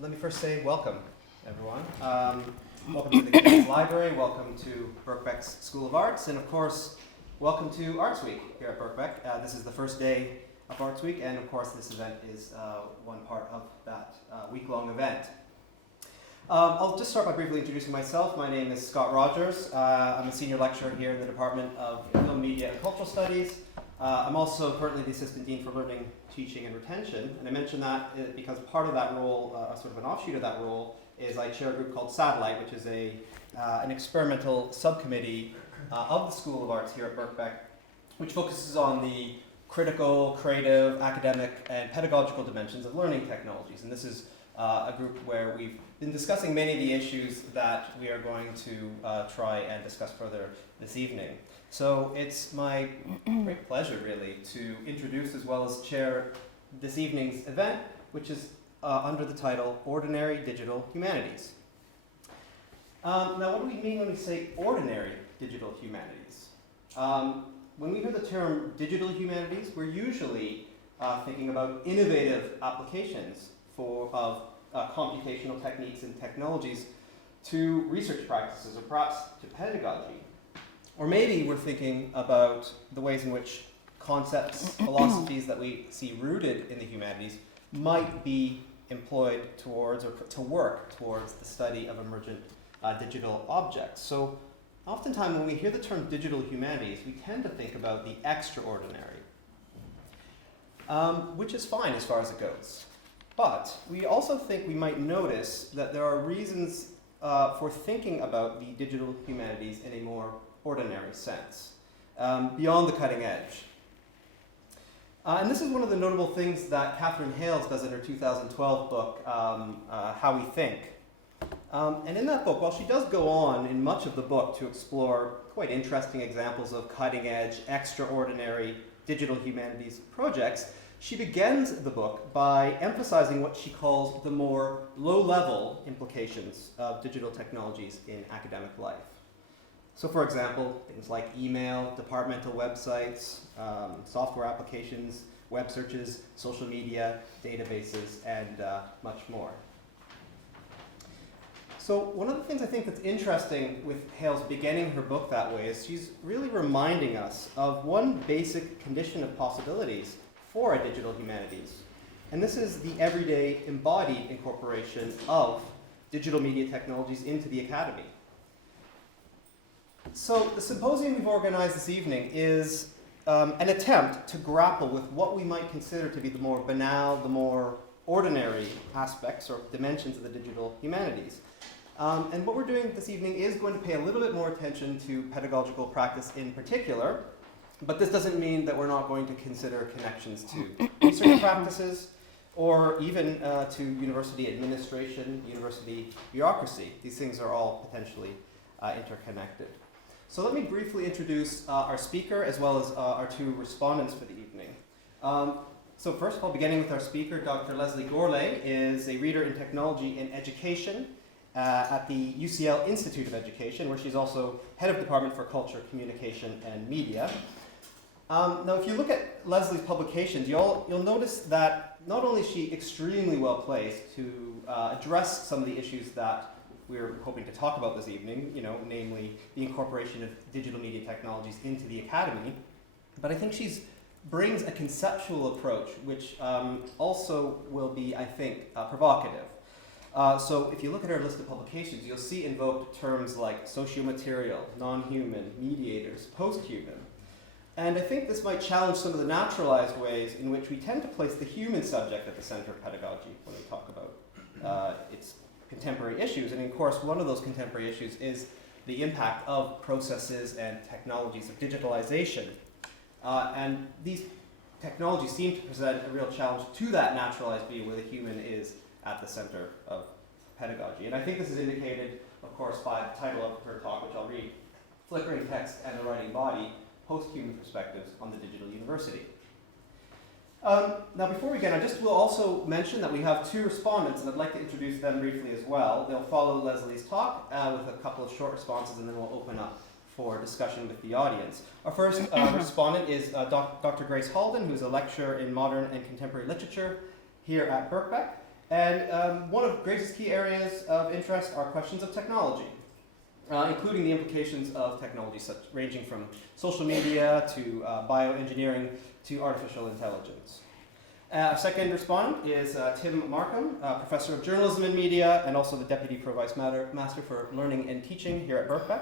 Let me first say welcome, everyone. Welcome to the Campus Library, welcome to Birkbeck School of Arts, and of course, welcome to Arts Week here at Birkbeck. This is the first day of Arts Week, and of course this event is one part of that week-long event. I'll just start by briefly introducing myself. My name is Scott Rodgers. I'm a senior lecturer here in the Department of Film, Media, and Cultural Studies. I'm also currently the Assistant Dean for Learning, Teaching, and Retention. And I mention that because part of that role, sort of an offshoot of that role, is I chair a group called Satellite, which is an experimental subcommittee of the School of Arts here at Birkbeck, which focuses on the critical, creative, academic, and pedagogical dimensions of learning technologies. And this is a group where we've been discussing many of the issues that we are going to try and discuss further this evening. So it's my great pleasure, really, to introduce as well as chair this evening's event, which is under the title Ordinary Digital Humanities. Now, what do we mean when we say ordinary digital humanities? When we hear the term digital humanities, we're usually thinking about innovative applications of computational techniques and technologies to research practices or perhaps to pedagogy. Or maybe we're thinking about the ways in which concepts, philosophies that we see rooted in the humanities might be employed towards or to work towards the study of emergent digital objects. So oftentimes when we hear the term digital humanities, we tend to think about the extraordinary, which is fine as far as it goes. But we also think we might notice that there are reasons for thinking about the digital humanities in a more ordinary sense, beyond the cutting edge. And this is one of the notable things that Catherine Hales does in her 2012 book, How We Think. And in that book, while she does go on in much of the book to explore quite interesting examples of cutting edge, extraordinary digital humanities projects, she begins the book by emphasizing what she calls the more low-level implications of digital technologies in academic life. So for example, things like email, departmental websites, software applications, web searches, social media, databases, and much more. So one of the things I think that's interesting with Hales beginning her book that way is she's really reminding us of one basic condition of possibilities for a digital humanities. And this is the everyday embodied incorporation of digital media technologies into the academy. So the symposium we've organized this evening is an attempt to grapple with what we might consider to be the more banal, the more ordinary aspects or dimensions of the digital humanities. And what we're doing this evening is going to pay a little bit more attention to pedagogical practice in particular, but this doesn't mean that we're not going to consider connections to research practices or even to university administration, university bureaucracy. These things are all potentially interconnected. So let me briefly introduce our speaker as well as our two respondents for the evening. So first of all, beginning with our speaker, Dr. Lesley Gourlay is a reader in technology and education at the UCL Institute of Education, where she's also head of department for culture, communication, and media. Now, if you look at Lesley's publications, you'll notice that not only is she extremely well placed to address some of the issues that we're hoping to talk about this evening, namely the incorporation of digital media technologies into the academy, but I think she brings a conceptual approach which also will be, I think, provocative. So if you look at her list of publications, you'll see invoked terms like socio-material, non-human, mediators, posthuman. And I think this might challenge some of the naturalized ways in which we tend to place the human subject at the center of pedagogy when we talk about its contemporary issues. And of course, one of those contemporary issues is the impact of processes and technologies of digitalization. And these technologies seem to present a real challenge to that naturalized view where the human is at the center of pedagogy. And I think this is indicated, of course, by the title of her talk, which I'll read, Flickering Text and the Writing Body, Posthuman Perspectives on the Digital University. Now, before we begin, I just will also mention that we have two respondents, and I'd like to introduce them briefly as well. They'll follow Lesley's talk with a couple of short responses, and then we'll open up for discussion with the audience. Our first respondent is Dr. Grace Halden, who is a lecturer in modern and contemporary literature here at Birkbeck. And one of Grace's key areas of interest are questions of technology, including the implications of technology ranging from social media to bioengineering to artificial intelligence. Our second respondent is Tim Markham, Professor of Journalism and Media and also the Deputy Pro-Vice Master for Learning and Teaching here at Birkbeck.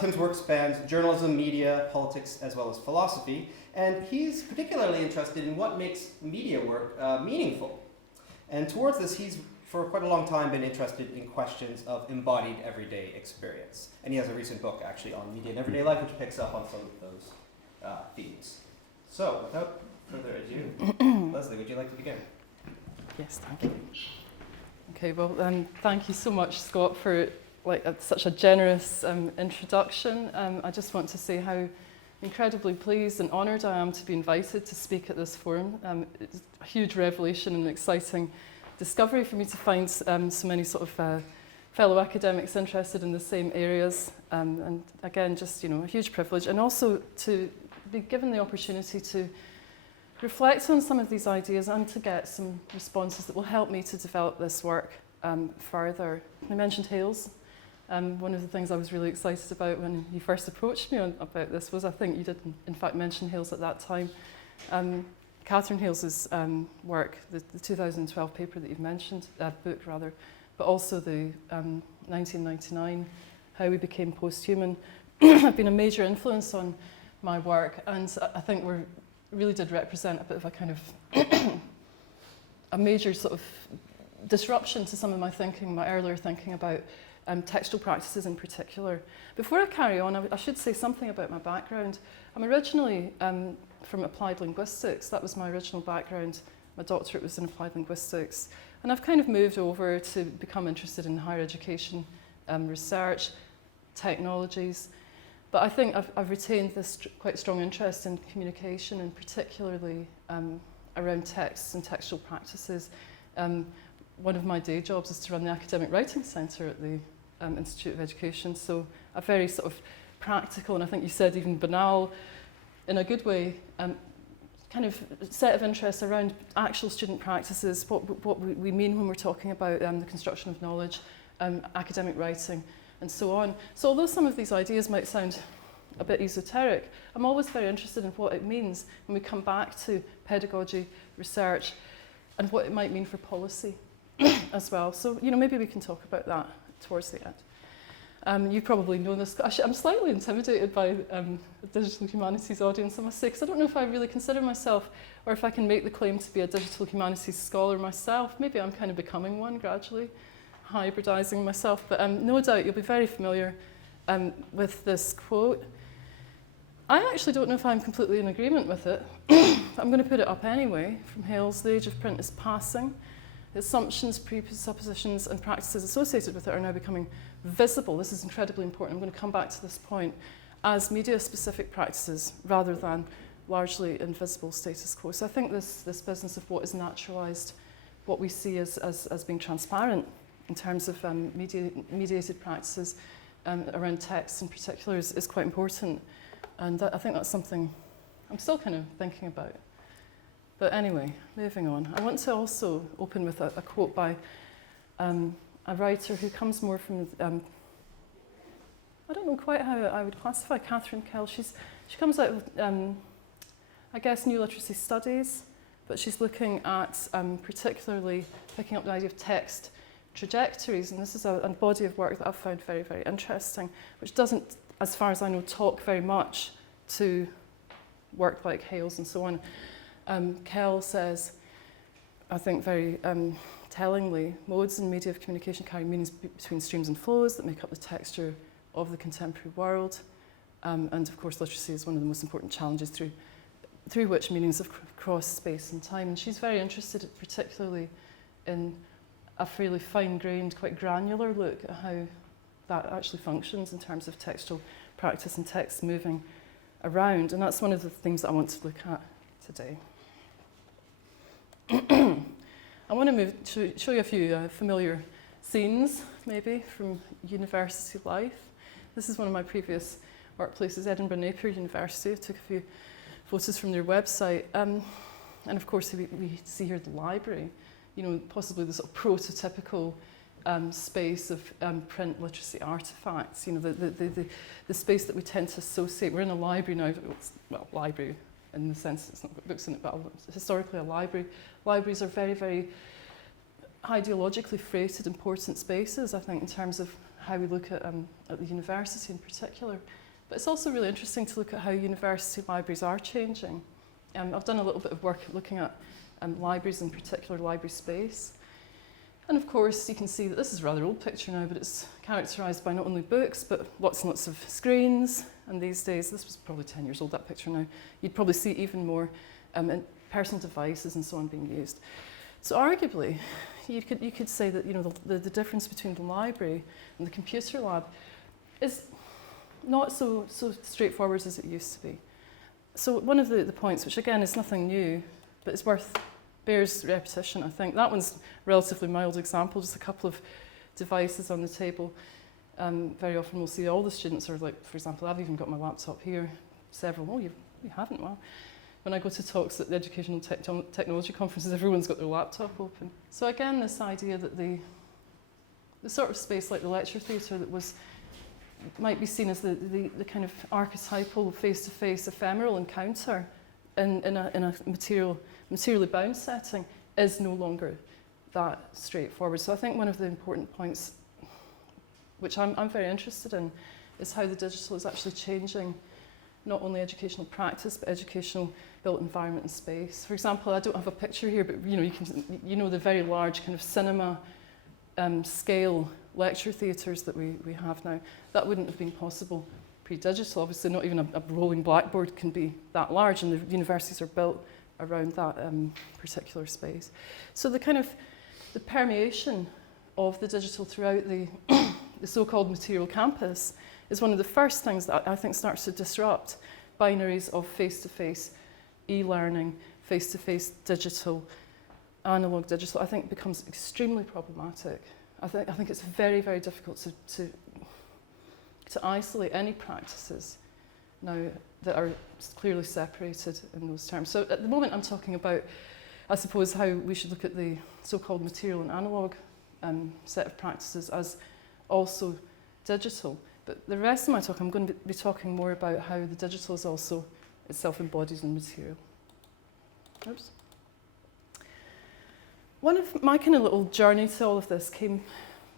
Tim's work spans journalism, media, politics, as well as philosophy, and he's particularly interested in what makes media work meaningful. And towards this, he's for quite a long time been interested in questions of embodied everyday experience. And he has a recent book actually on media and everyday life which picks up on some of those themes. So without further ado, Lesley, would you like to begin? Yes, thank you. Okay, well thank you so much, Scott, for such a generous introduction. I just want to say how incredibly pleased and honoured I am to be invited to speak at this forum. It's a huge revelation and exciting discovery for me to find so many sort of fellow academics interested in the same areas. And again, just a huge privilege, and also to be given the opportunity to reflect on some of these ideas and to get some responses that will help me to develop this work further. I mentioned Hales. One of the things I was really excited about when you first approached me about this was, I think you did in fact mention Hales at that time. Catherine Hales's work, the 2012 paper that you've mentioned, book rather, but also the 1999, How We Became Posthuman, have been a major influence on my work, and I think really did represent a bit of a kind of a major sort of disruption to some of my thinking, my earlier thinking about textual practices in particular. Before I carry on, I should say something about my background. I'm originally from applied linguistics. That was my original background. My doctorate was in applied linguistics. And I've kind of moved over to become interested in higher education research, technologies. But I think I've retained this quite strong interest in communication, and particularly around texts and textual practices. One of my day jobs is to run the Academic Writing Centre at the Institute of Education, so a very sort of practical, and I think you said even banal, in a good way, kind of set of interests around actual student practices, what we mean when we're talking about the construction of knowledge, academic writing, and so on. So although some of these ideas might sound a bit esoteric, I'm always very interested in what it means when we come back to pedagogy, research, and what it might mean for policy as well. So, maybe we can talk about that towards the end. You probably know this. I'm slightly intimidated by the digital humanities audience, I must say, because I don't know if I really consider myself, or if I can make the claim to be a digital humanities scholar myself. Maybe I'm kind of becoming one gradually, hybridizing myself. But no doubt you'll be very familiar with this quote. I actually don't know if I'm completely in agreement with it. I'm going to put it up anyway, from Hales. The age of print is passing. The assumptions, presuppositions, and practices associated with it are now becoming visible. This is incredibly important. I'm going to come back to this point as media-specific practices rather than largely invisible status quo. So I think this business of what is naturalized, what we see as being transparent in terms of mediated practices around text in particular is quite important. And I think that's something I'm still kind of thinking about. But anyway, moving on. I want to also open with a quote by a writer who comes more from, I don't know quite how I would classify Catherine Kell. She comes out with, I guess, new literacy studies, but she's looking at particularly picking up the idea of text trajectories, and this is a body of work that I've found very, very interesting, which doesn't, as far as I know, talk very much to work like Hales and so on. Kell says, I think very tellingly, modes and media of communication carry meanings between streams and flows that make up the texture of the contemporary world. And of course, literacy is one of the most important challenges through which meanings have crossed space and time. And she's very interested particularly in a fairly fine-grained, quite granular look at how that actually functions in terms of textual practice and text moving around. And that's one of the things that I want to look at today. I want to show you a few familiar scenes, maybe, from university life. This is one of my previous workplaces, Edinburgh Napier University. I took a few photos from their website. And of course, we see here the library. possibly the sort of prototypical space of print literacy artifacts, the space that we tend to associate. We're in a library now, well, library in the sense it's not got books in it, but historically a library. Libraries are very, very ideologically freighted, important spaces, I think, in terms of how we look at the university in particular. But it's also really interesting to look at how university libraries are changing. I've done a little bit of work looking at libraries, in particular library space. And of course, you can see that this is a rather old picture now, but it's characterised by not only books, but lots and lots of screens. And these days, this was probably 10 years old, that picture now, you'd probably see even more personal devices and so on being used. So arguably, you could say that the difference between the library and the computer lab is not so straightforward as it used to be. So one of the points, which again is nothing new, but it's bears repetition, I think. That one's a relatively mild example, just a couple of devices on the table. Very often we'll see all the students are like, for example, I've even got my laptop here, several. Oh, you haven't? Wow. When I go to talks at the educational technology conferences, everyone's got their laptop open. So again, this idea that the sort of space like the lecture theatre that might be seen as the kind of archetypal face-to-face ephemeral encounter in a materially bound setting is no longer that straightforward. So I think one of the important points, which I'm very interested in, is how the digital is actually changing not only educational practice, but educational built environment and space. For example, I don't have a picture here, but the very large kind of cinema scale lecture theatres that we have now. That wouldn't have been possible pre-digital. Obviously, not even a rolling blackboard can be that large, and the universities are built around that particular space. So the permeation of the digital throughout the so-called material campus is one of the first things that I think starts to disrupt binaries of face-to-face e-learning, face-to-face digital, analog digital. I think it becomes extremely problematic. I think it's very, very difficult to isolate any practices now that are clearly separated in those terms. So at the moment I'm talking about, I suppose, how we should look at the so-called material and analog set of practices as also digital. But the rest of my talk, I'm going to be talking more about how the digital is also itself embodied in material. Oops. One of my kind of little journey to all of this came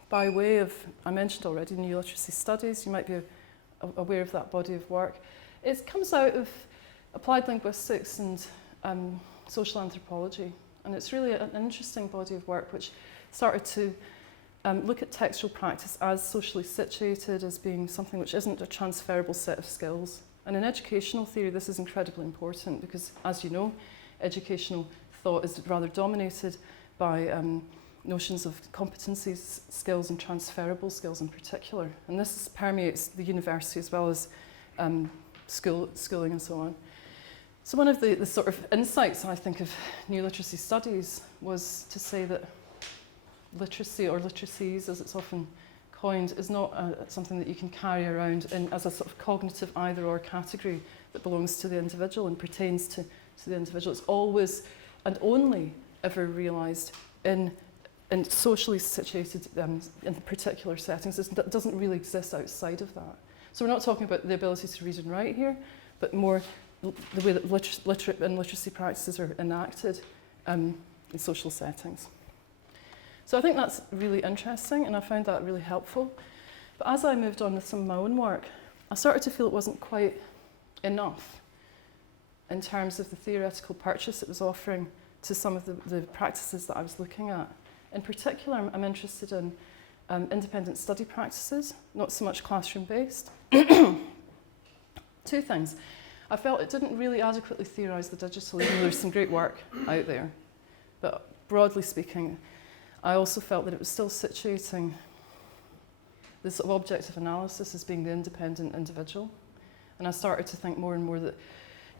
by way of, I mentioned already, New Literacy Studies. You might be aware of that body of work. It comes out of applied linguistics and social anthropology. And it's really an interesting body of work which started to look at textual practice as socially situated, as being something which isn't a transferable set of skills. And in educational theory, this is incredibly important because, as you know, educational thought is rather dominated by notions of competencies, skills, and transferable skills in particular. And this permeates the university as well as schooling and so on. So one of the sort of insights, I think, of New Literacy Studies was to say that literacy, or literacies as it's often coined, is not something that you can carry around as a sort of cognitive either-or category that belongs to the individual and pertains to the individual. It's always and only ever realised in socially situated, in particular settings. It doesn't really exist outside of that. So we're not talking about the ability to read and write here, but more the way that literacy practices are enacted in social settings. So I think that's really interesting, and I found that really helpful. But as I moved on with some of my own work, I started to feel it wasn't quite enough in terms of the theoretical purchase it was offering to some of the practices that I was looking at. In particular, I'm interested in independent study practices, not so much classroom-based. Two things. I felt it didn't really adequately theorise the digital, even though there's some great work out there. But broadly speaking, I also felt that it was still situating this sort of objective analysis as being the independent individual. And I started to think more and more that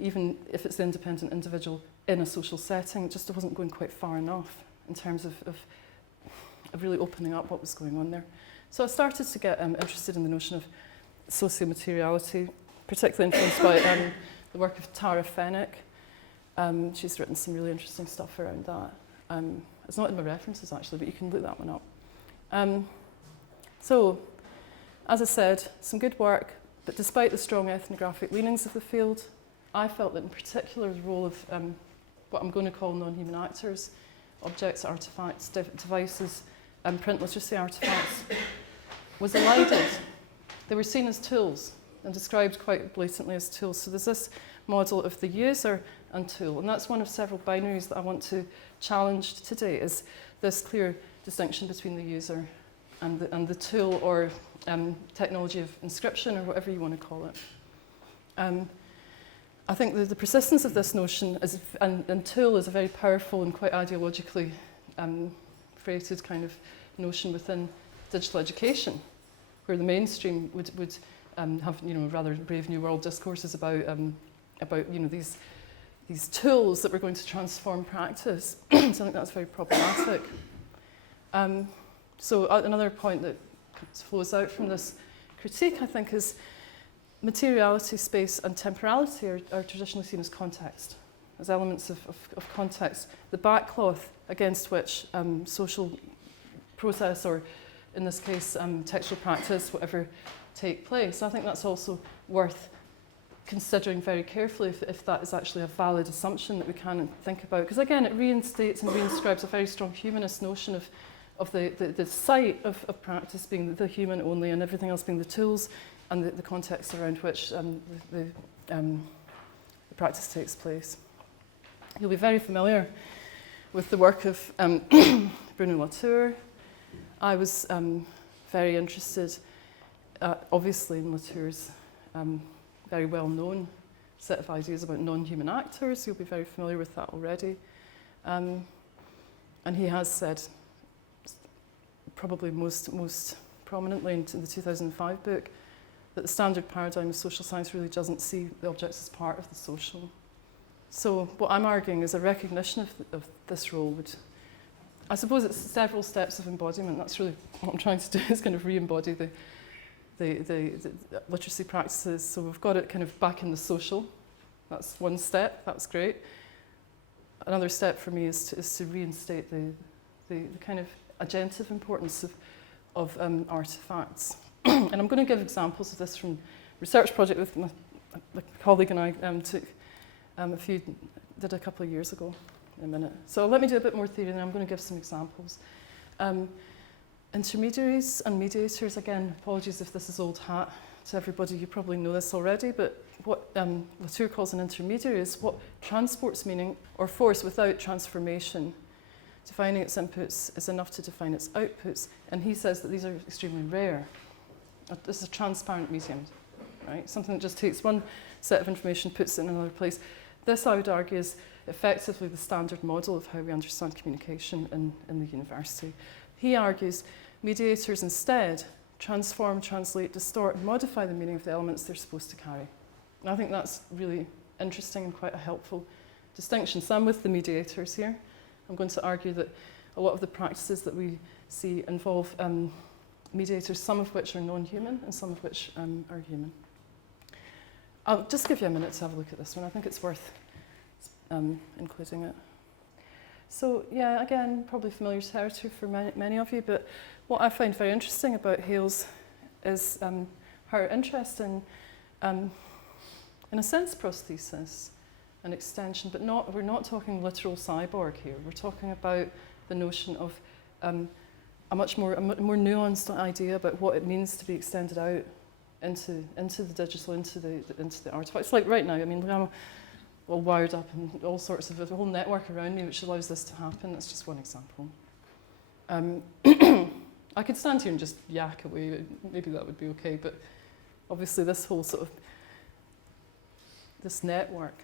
even if it's the independent individual in a social setting, it just wasn't going quite far enough in terms of really opening up what was going on there. So I started to get interested in the notion of socio-materiality, particularly influenced by the work of Tara Fenwick. She's written some really interesting stuff around that. It's not in my references actually, but you can look that one up. So, as I said, some good work, but despite the strong ethnographic leanings of the field, I felt that in particular the role of what I'm going to call non-human actors, objects, artefacts, devices, and print literacy artefacts, was elided. They were seen as tools and described quite blatantly as tools. So there's this model of the user and tool, and that's one of several binaries that I want to challenge today, is this clear distinction between the user and the tool, or technology of inscription, or whatever you want to call it. I think the persistence of this notion and tool is a very powerful and quite ideologically freighted kind of notion within digital education, where the mainstream would have rather brave new world discourses about these tools that we're going to transform practice. So I think that's very problematic. So another point that flows out from this critique, I think, is materiality, space and temporality are traditionally seen as context, as elements of context. The backcloth against which social process, or in this case textual practice, whatever, take place. I think that's also worth considering very carefully if that is actually a valid assumption that we can think about. Because again, it reinstates and reinscribes a very strong humanist notion of the site of practice being the human only, and everything else being the tools and the context around which the practice takes place. You'll be very familiar with the work of Bruno Latour. I was very interested, obviously, in Latour's very well-known set of ideas about non-human actors. You'll be very familiar with that already. And he has said, probably most prominently in the 2005 book, that the standard paradigm of social science really doesn't see the objects as part of the social. So what I'm arguing is a recognition of this role would, I suppose it's several steps of embodiment. That's really what I'm trying to do, is kind of re-embody the literacy practices. So we've got it kind of back in the social. That's one step, that's great. Another step for me is to reinstate the kind of agentive importance of artefacts. And I'm going to give examples of this from a research project with my colleague and I did a couple of years ago in a minute. So let me do a bit more theory, and then I'm going to give some examples. Intermediaries and mediators, again, apologies if this is old hat to everybody, you probably know this already, but what Latour calls an intermediary is what transports meaning or force without transformation. Defining its inputs is enough to define its outputs, and he says that these are extremely rare. This is a transparent medium, right? Something that just takes one set of information, puts it in another place. This, I would argue, is effectively the standard model of how we understand communication in the university. He argues mediators instead transform, translate, distort, and modify the meaning of the elements they're supposed to carry. And I think that's really interesting and quite a helpful distinction. So I'm with the mediators here. I'm going to argue that a lot of the practices that we see involve mediators, some of which are non-human and some of which are human. I'll just give you a minute to have a look at this one. I think it's worth including it. So yeah, again, probably familiar territory for many of you, but what I find very interesting about Hales is her interest in a sense, prosthesis and extension, but we're not talking literal cyborg here. We're talking about the notion of a much more nuanced idea about what it means to be extended out into the digital, into the artifact. It's like right now, I mean, I'm all wired up and all sorts of a whole network around me which allows this to happen. That's just one example. I could stand here and just yak away, maybe that would be okay, but obviously this whole sort of this network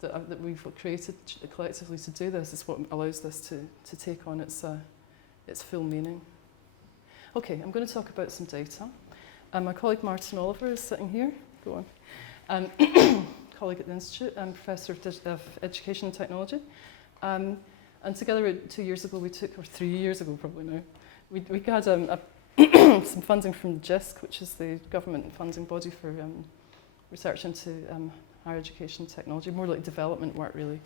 that we've created collectively to do this is what allows this to take on its full meaning. Okay, I'm going to talk about some data. My colleague Martin Oliver is sitting here. Go on. Colleague at the Institute, Professor of Education and Technology. And together 2 years ago, or 3 years ago probably now, we got some funding from the GISC, which is the government funding body for research into higher education technology, more like development work really.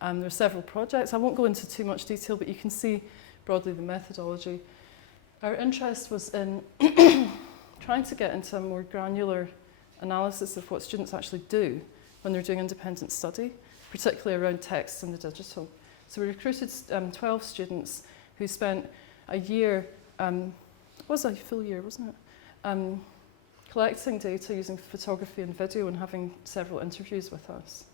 There are several projects. I won't go into too much detail, but you can see broadly the methodology. Our interest was in trying to get into a more granular analysis of what students actually do when they're doing independent study, particularly around text and the digital. So we recruited 12 students who spent a year, it was a full year, wasn't it? Collecting data using photography and video and having several interviews with us.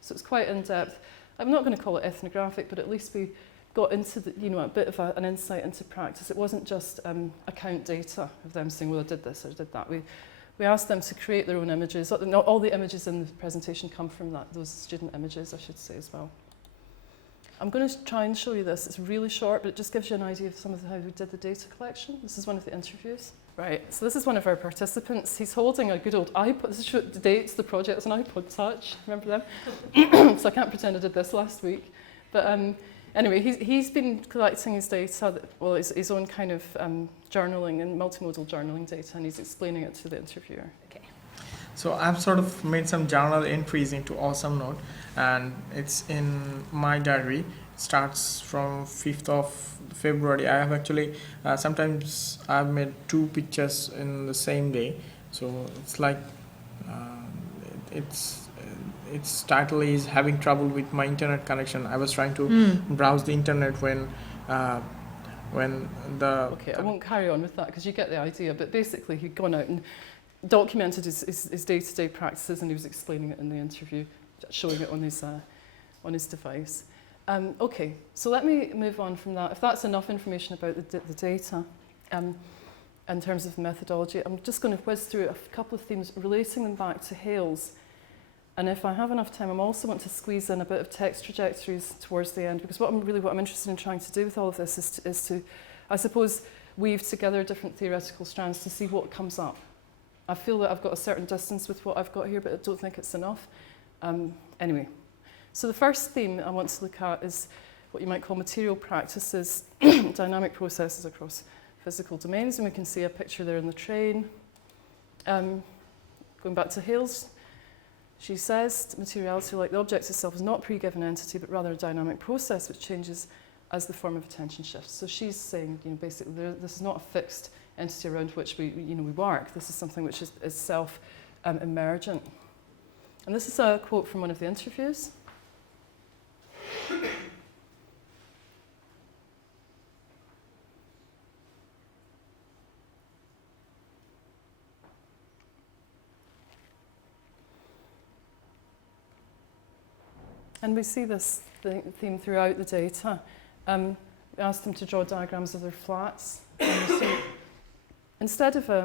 So it's quite in-depth. I'm not going to call it ethnographic, but at least we got into a bit of an insight into practice. It wasn't just account data of them saying, well, I did this or I did that. We asked them to create their own images. Not all the images in the presentation come from those student images, I should say as well. I'm going to try and show you this. It's really short, but it just gives you an idea of some of how we did the data collection. This is one of the interviews. Right, so this is one of our participants. He's holding a good old iPod. This is what dates the project. It's an iPod Touch. Remember them? So I can't pretend I did this last week. But anyway, he's been collecting his data, well, his own kind of journaling and multimodal journaling data, and he's explaining it to the interviewer. Okay. So I've sort of made some journal entries into Awesome Note, and it's in my diary. It starts from 5th of February. I have actually, sometimes I've made 2 pictures in the same day. So it's like, its title is Having Trouble with My Internet Connection. I was trying to browse the internet when the... Okay, I won't carry on with that because you get the idea, but basically he'd gone out and documented his day-to-day practices, and he was explaining it in the interview, showing it on his device. Okay, so let me move on from that. If that's enough information about the data in terms of methodology, I'm just going to whiz through a couple of themes, relating them back to Hales. And if I have enough time, I also want to squeeze in a bit of text trajectories towards the end, because what I'm interested in trying to do with all of this is to, I suppose, weave together different theoretical strands to see what comes up. I feel that I've got a certain distance with what I've got here, but I don't think it's enough. Anyway. So the first theme I want to look at is what you might call material practices, dynamic processes across physical domains, and we can see a picture there in the train. Going back to Hales, she says materiality, like the object itself, is not a pre-given entity, but rather a dynamic process which changes as the form of attention shifts. So she's saying, basically, this is not a fixed entity around which we work. This is something which is self-emergent. And this is a quote from one of the interviews. And we see this theme throughout the data. We asked them to draw diagrams of their flats. And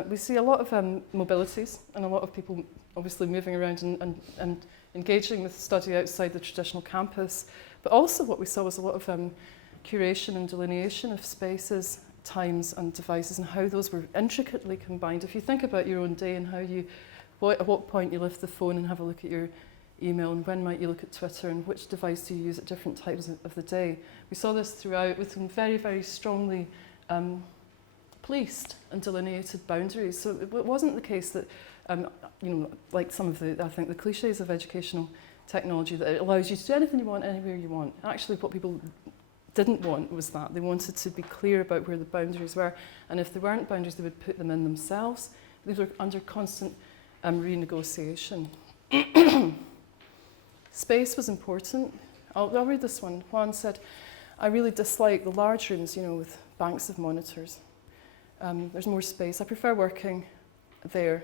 we see a lot of mobilities and a lot of people obviously moving around and engaging with study outside the traditional campus. But also what we saw was a lot of curation and delineation of spaces, times and devices, and how those were intricately combined. If you think about your own day and how at what point you lift the phone and have a look at your email, and when might you look at Twitter, and which device do you use at different times of the day. We saw this throughout with some very, very strongly policed and delineated boundaries. So it wasn't the case that, like some of I think the cliches of educational technology, that it allows you to do anything you want, anywhere you want. Actually, what people didn't want was that. They wanted to be clear about where the boundaries were, and if there weren't boundaries, they would put them in themselves. These were under constant renegotiation. Space was important. I'll read this one. Juan said, I really dislike the large rooms, with banks of monitors. There's more space. I prefer working there.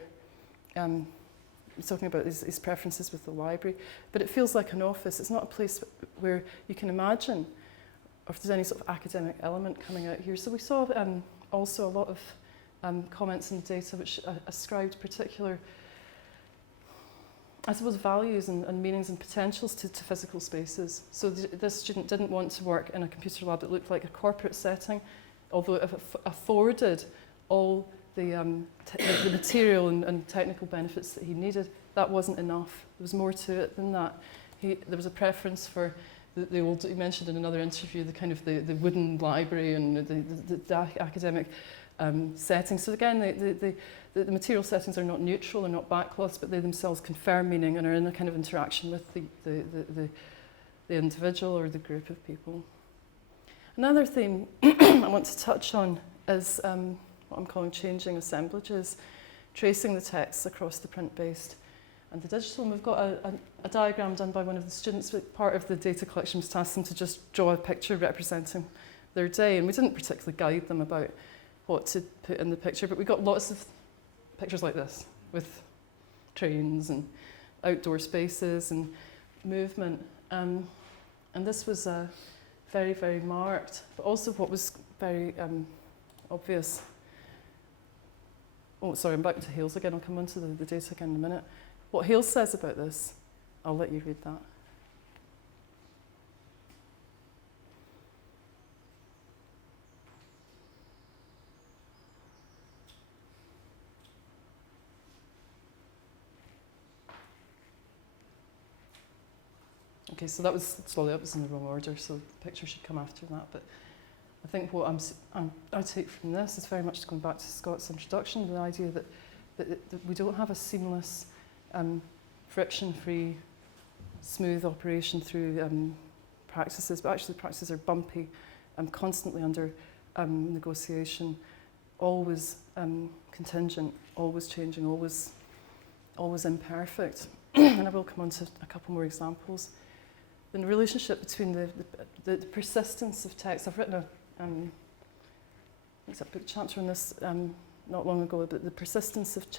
He's talking about his preferences with the library, but it feels like an office. It's not a place where you can imagine or if there's any sort of academic element coming out here. So we saw also a lot of comments in the data which ascribed particular, I suppose, values and meanings and potentials to physical spaces. So this student didn't want to work in a computer lab that looked like a corporate setting, although it afforded all the material and technical benefits that he needed. That wasn't enough. There was more to it than that. There was a preference for the old, he mentioned in another interview, the kind of the wooden library and the academic setting. So again, the material settings are not neutral, they're not backcloths, but they themselves confer meaning and are in a kind of interaction with the the individual or the group of people. Another theme I want to touch on is what I'm calling changing assemblages, tracing the texts across the print-based and the digital. And we've got a diagram done by one of the students. Part of the data collection was to ask them to just draw a picture representing their day, and we didn't particularly guide them about what to put in the picture, but we got lots of pictures like this with trains and outdoor spaces and movement. And this was very, very marked, but also what was very obvious. Oh, sorry, I'm back to Hales again. I'll come on to the data again in a minute. What Hales says about this, I'll let you read that. Okay, so that was in the wrong order, so the picture should come after that. But I think what I take from this is very much going back to Scott's introduction, the idea that we don't have a seamless, friction-free, smooth operation through practices, but actually practices are bumpy and constantly under negotiation, always contingent, always changing, always imperfect. And I will come on to a couple more examples. The relationship between the persistence of text. I've written a book chapter on this not long ago, but the persistence of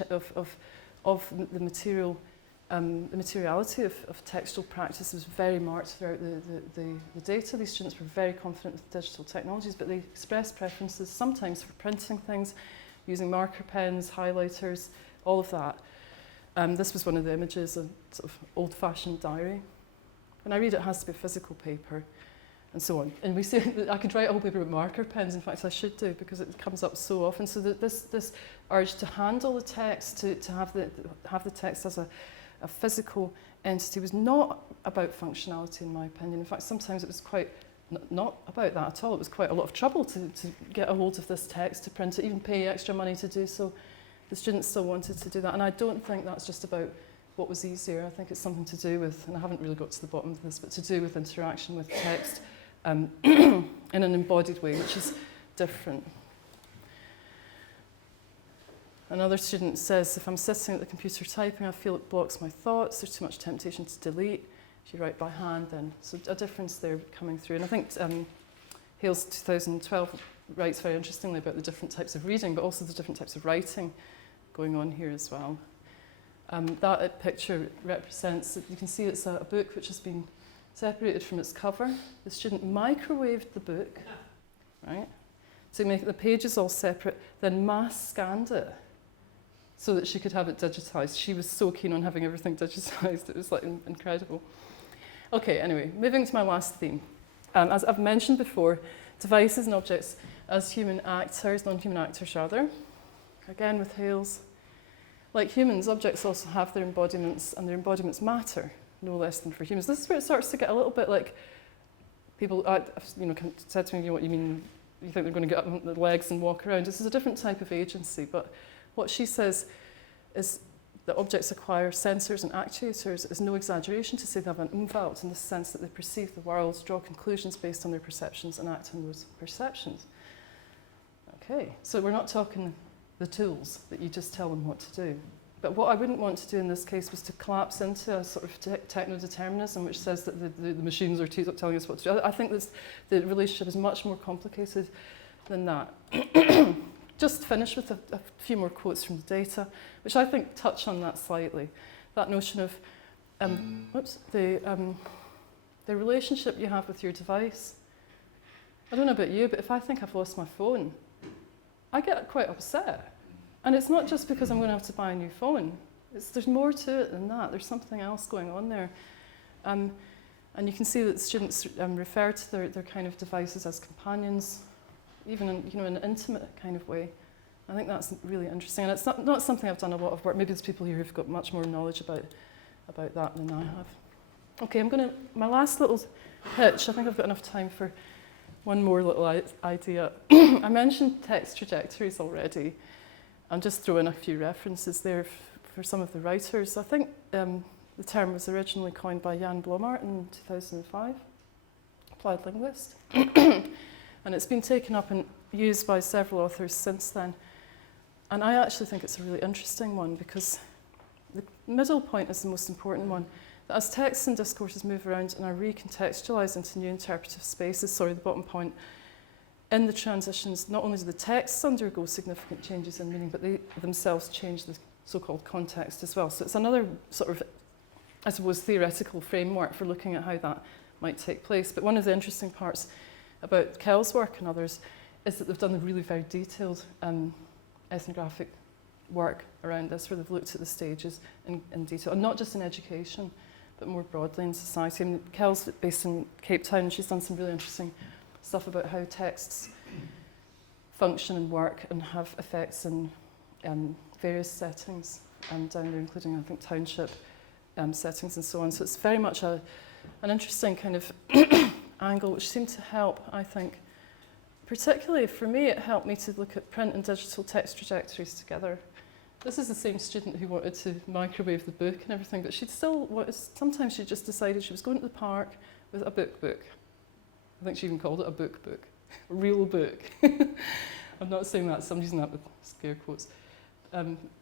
the material, the materiality of textual practice was very marked throughout the data. These students were very confident with digital technologies, but they expressed preferences sometimes for printing things, using marker pens, highlighters, all of that. This was one of the images, a sort of old-fashioned diary. When I read it has to be physical paper, and so on. And we say that I could write a whole paper with marker pens. In fact, I should do, because it comes up so often. So that this urge to handle the text, to have the text as a physical entity, was not about functionality, in my opinion. In fact, sometimes it was quite not about that at all. It was quite a lot of trouble to get a hold of this text, to print it, even pay extra money to do so. The students still wanted to do that, and I don't think that's just about what was easier. I think it's something to do with, and I haven't really got to the bottom of this, but to do with interaction with text in an embodied way, which is different. Another student says, if I'm sitting at the computer typing, I feel it blocks my thoughts, there's too much temptation to delete. If you write by hand then. So a difference there coming through. And I think Hales 2012 writes very interestingly about the different types of reading, but also the different types of writing going on here as well. That picture represents, you can see it's a book which has been separated from its cover. The student microwaved the book, right? To make the pages all separate, then mass scanned it so that she could have it digitized. She was so keen on having everything digitized, it was like incredible. Okay, anyway, moving to my last theme. As I've mentioned before, devices and objects as human actors, non-human actors rather. Again with Hales. Like humans, objects also have their embodiments, and their embodiments matter, no less than for humans. This is where it starts to get a little bit like people, said to me, what you mean, you think they're going to get up on their legs and walk around. This is a different type of agency, but what she says is that objects acquire sensors and actuators. Is no exaggeration to say they have an umwelt in the sense that they perceive the world, draw conclusions based on their perceptions, and act on those perceptions. Okay, so we're not talking the tools that you just tell them what to do. But what I wouldn't want to do in this case was to collapse into a sort of techno-determinism which says that the machines are telling us what to do. I think the relationship is much more complicated than that. Just finish with a few more quotes from the data, which I think touch on that slightly. That notion of the relationship you have with your device. I don't know about you, but if I think I've lost my phone, I get quite upset. And it's not just because I'm going to have to buy a new phone. There's more to it than that. There's something else going on there. And you can see that students refer to their kind of devices as companions, even in an intimate kind of way. I think that's really interesting. And it's not something I've done a lot of work. Maybe there's people here who've got much more knowledge about that than I have. Okay, my last little pitch, I think I've got enough time for one more little idea. I mentioned text trajectories already. I'll just throw in a few references there for some of the writers. I think the The term was originally coined by Jan Blommaert in 2005, applied linguist. And it's been taken up and used by several authors since then. And I actually think it's a really interesting one because the middle point is the most important one. That as texts and discourses move around and are recontextualised into new interpretive spaces, the bottom point, in the transitions, not only do the texts undergo significant changes in meaning, but they themselves change the so-called context as well. So it's another sort of, I suppose, theoretical framework for looking at how that might take place. But one of the interesting parts about Kell's work and others is that they've done a really very detailed ethnographic work around this, where they've looked at the stages in detail, and not just in education, but more broadly in society. I mean, Kell's based in Cape Town, and she's done some really interesting stuff about how texts function and work and have effects in various settings down there, including, I think, township settings and so on. So it's very much an interesting kind of angle, which seemed to help, I think. Particularly for me, it helped me to look at print and digital text trajectories together. This is the same student who wanted to microwave the book and everything, but she'd still wanted, sometimes she just decided she was going to the park with a book. I think she even called it a book, a real book. I'm not saying that, somebody's using that with scare quotes.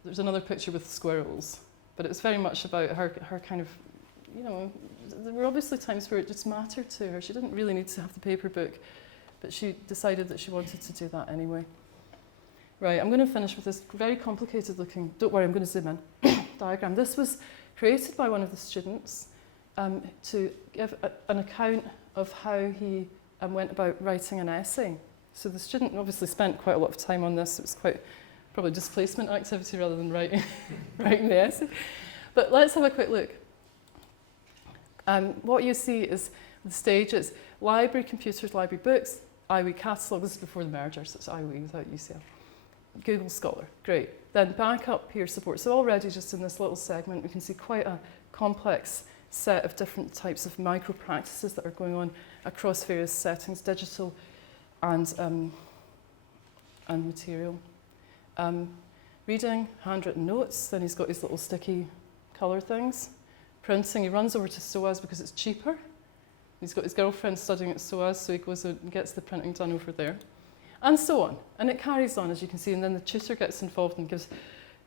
There's another picture with squirrels, but it was very much about her kind of, you know, there were obviously times where it just mattered to her. She didn't really need to have the paper book, but she decided that she wanted to do that anyway. Right, I'm going to finish with this very complicated looking, don't worry, I'm going to zoom in, diagram. This was created by one of the students to give an account of how he went about writing an essay. So the student obviously spent quite a lot of time on this. It was quite probably displacement activity rather than writing the essay. But let's have a quick look. What you see is the stages: library, computers, library books, IWE catalogue. This is before the merger, so it's IWE without UCL. Google Scholar, great. Then backup peer support. So already just in this little segment, we can see quite a complex set of different types of micro practices that are going on across various settings, digital and material. Reading, handwritten notes, then he's got his little sticky colour things. Printing, he runs over to SOAS because it's cheaper. He's got his girlfriend studying at SOAS, so he goes and gets the printing done over there. And so on. And it carries on, as you can see, and then the tutor gets involved and gives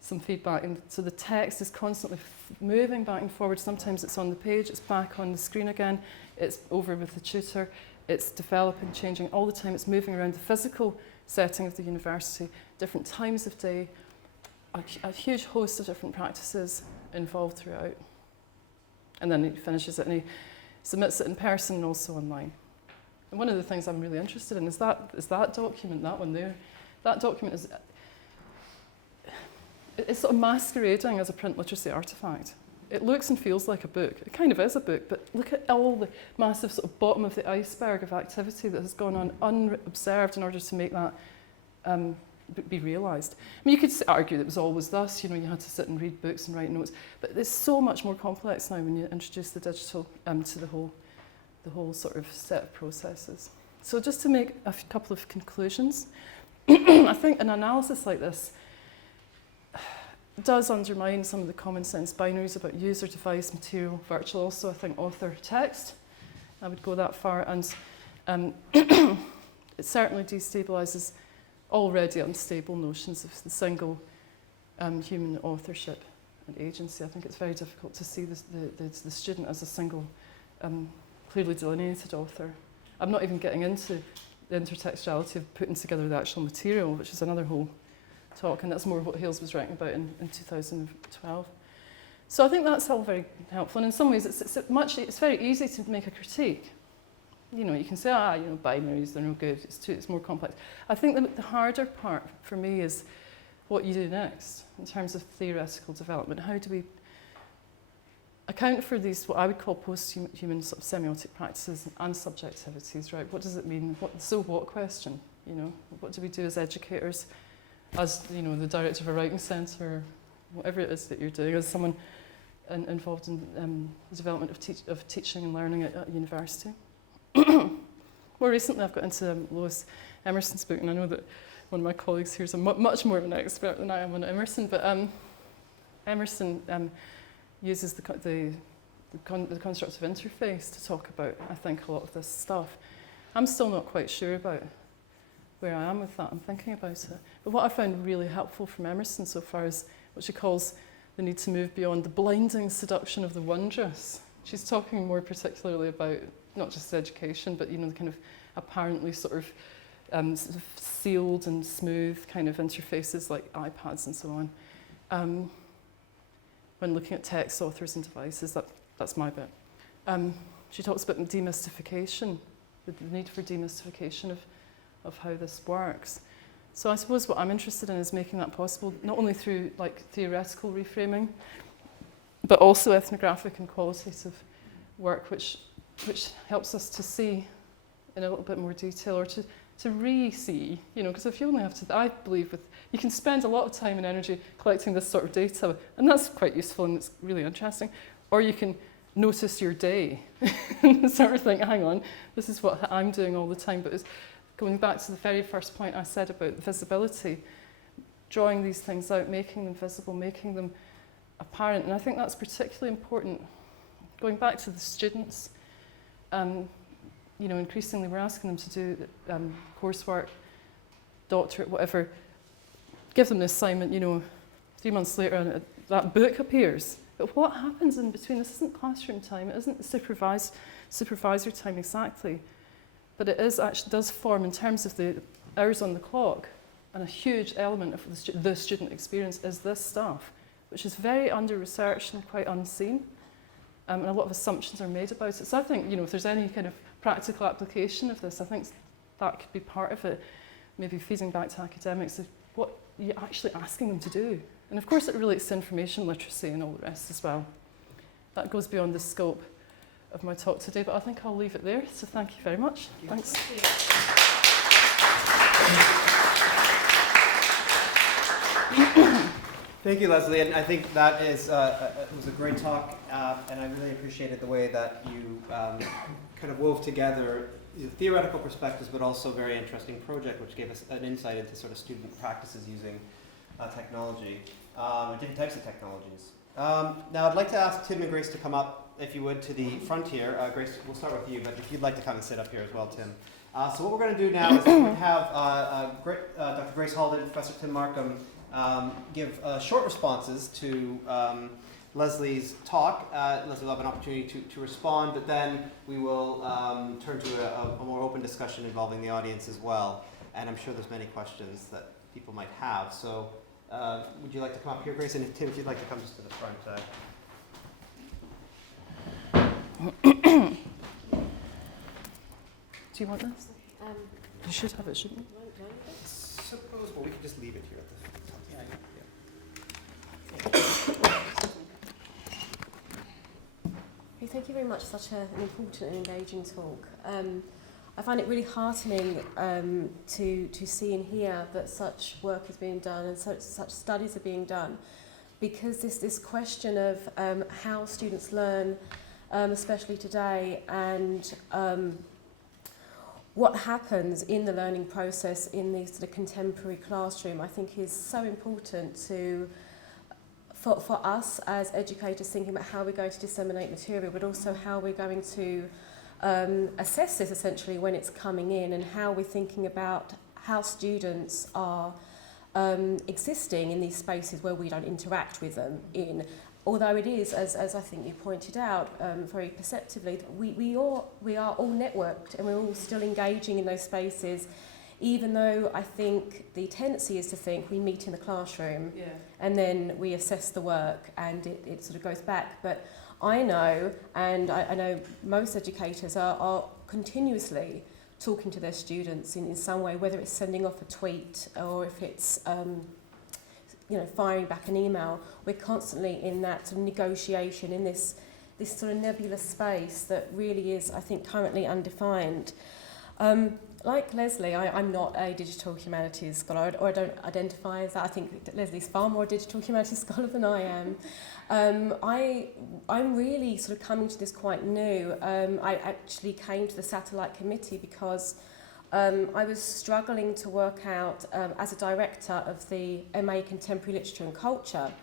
some feedback. And so the text is constantly moving back and forward. Sometimes it's on the page, it's back on the screen again, it's over with the tutor, it's developing, changing all the time. It's moving around the physical setting of the university, different times of day, a huge host of different practices involved throughout. And then he finishes it and he submits it in person and also online. And one of the things I'm really interested in is that document, that one there. That document is it's sort of masquerading as a print literacy artefact. It looks and feels like a book. It kind of is a book, but look at all the massive sort of bottom of the iceberg of activity that has gone on unobserved in order to make that be realised. I mean, you could argue that it was always thus, you know, you had to sit and read books and write notes, but it's so much more complex now when you introduce the digital to the whole sort of set of processes. So just to make a couple of conclusions, I think an analysis like this does undermine some of the common sense binaries about user, device, material, virtual, also I think author, text. I would go that far, and it certainly destabilises already unstable notions of the single human authorship and agency. I think it's very difficult to see the student as a single clearly delineated author. I'm not even getting into the intertextuality of putting together the actual material, which is another whole talk, and that's more what Hales was writing about in 2012. So I think that's all very helpful, and in some ways it's very easy to make a critique. You know, you can say, you know, binaries, they're no good, it's more complex. I think the harder part for me is what you do next in terms of theoretical development. How do we account for these, what I would call post-human sort of semiotic practices and subjectivities, right? What does it mean? So what question, you know? What do we do as educators, as, you know, the director of a writing centre, whatever it is that you're doing, as someone involved in the development of teaching and learning at university? More recently, I've got into Lois Emerson's book, and I know that one of my colleagues here is much more of an expert than I am on Emerson, but Emerson uses the the constructive interface to talk about, I think, a lot of this stuff. I'm still not quite sure about where I am with that. I'm thinking about it. But what I found really helpful from Emerson so far is what she calls the need to move beyond the blinding seduction of the wondrous. She's talking more particularly about not just education, but the kind of apparently sort of sealed and smooth kind of interfaces like iPads and so on. When looking at text, authors and devices, that's my bit. She talks about demystification, the need for demystification of how this works. So I suppose what I'm interested in is making that possible, not only through like theoretical reframing, but also ethnographic and qualitative work, which helps us to see in a little bit more detail, or to re-see, because if you only have to, I believe you can spend a lot of time and energy collecting this sort of data, and that's quite useful and it's really interesting, or you can notice your day and sort of think, hang on, this is what I'm doing all the time. But it's going back to the very first point I said about visibility, drawing these things out, making them visible, making them apparent, and I think that's particularly important. Going back to the students, increasingly we're asking them to do coursework, doctorate, whatever. Give them the assignment, 3 months later that book appears. But what happens in between? This isn't classroom time, it isn't supervisor time exactly, but it actually does form in terms of the hours on the clock, and a huge element of the student experience is this stuff, which is very under-researched and quite unseen. And a lot of assumptions are made about it. So I think, if there's any kind of practical application of this, I think that could be part of it, maybe feeding back to academics of what you're actually asking them to do. And of course it relates to information literacy and all the rest as well. That goes beyond the scope of my talk today, but I think I'll leave it there. So thank you very much. Thanks. Thank you, Lesley, and I think that was a great talk, and I really appreciated the way that you kind of wove together theoretical perspectives, but also a very interesting project, which gave us an insight into sort of student practices using technology, different types of technologies. Now, I'd like to ask Tim and Grace to come up, if you would, to the front here. Grace, we'll start with you, but if you'd like to come and sit up here as well, Tim. So what we're going to do now is we have Dr. Grace Halden and Professor Tim Markham give short responses to Lesley's talk. Lesley will have an opportunity to respond, but then we will turn to a more open discussion involving the audience as well. And I'm sure there's many questions that people might have. So would you like to come up here, Grace? And Tim, if you'd like to come just to the front. Do you want this? You should have it, shouldn't you? I suppose, well, we could just leave it here at the Thank you very much for such an important and engaging talk. I find it really heartening to see and hear that such work is being done and such studies are being done, because this question of how students learn, especially today, and what happens in the learning process in the sort of contemporary classroom, I think is so important for us as educators, thinking about how we're going to disseminate material, but also how we're going to assess this essentially when it's coming in, and how we're thinking about how students are existing in these spaces where we don't interact with them in. Although it is, as I think you pointed out very perceptively, we are all networked and we're all still engaging in those spaces, even though I think the tendency is to think we meet in the classroom and then we assess the work and it sort of goes back. But I know, and I know most educators are continuously talking to their students in some way, whether it's sending off a tweet or if it's firing back an email. We're constantly in that sort of negotiation, in this sort of nebulous space that really is, I think, currently undefined. Like Lesley, I'm not a digital humanities scholar, or I don't identify as that. I think Lesley's far more a digital humanities scholar than I am. I'm really sort of coming to this quite new. I actually came to the Satellite Committee because I was struggling to work out, as a director of the MA Contemporary Literature and Culture,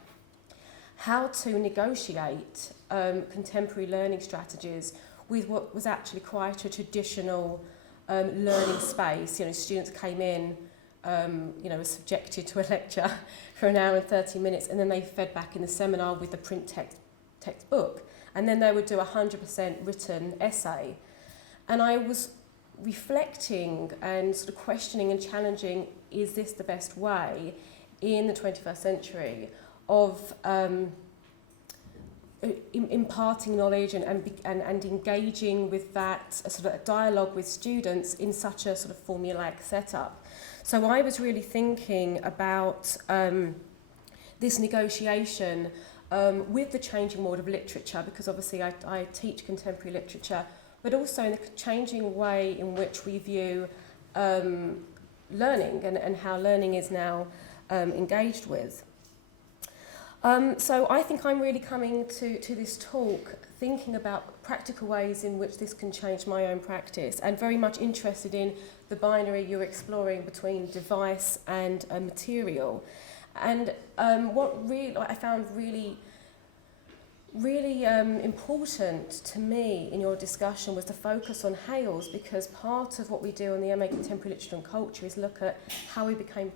how to negotiate contemporary learning strategies with what was actually quite a traditional learning space. You know, students came in, were subjected to a lecture for an hour and 30 minutes, and then they fed back in the seminar with the print textbook. And then they would do a 100% written essay. And I was reflecting and sort of questioning and challenging, is this the best way in the 21st century of imparting knowledge and engaging with that sort of dialogue with students in such a sort of formulaic setup. So I was really thinking about this negotiation with the changing world of literature, because obviously I teach contemporary literature, but also in the changing way in which we view learning and how learning is now engaged with. So I think I'm really coming to this talk thinking about practical ways in which this can change my own practice, and very much interested in the binary you're exploring between device and material. And what really I found really important to me in your discussion was the focus on Hales, because part of what we do on the MA Contemporary Literature and Culture is look at how we became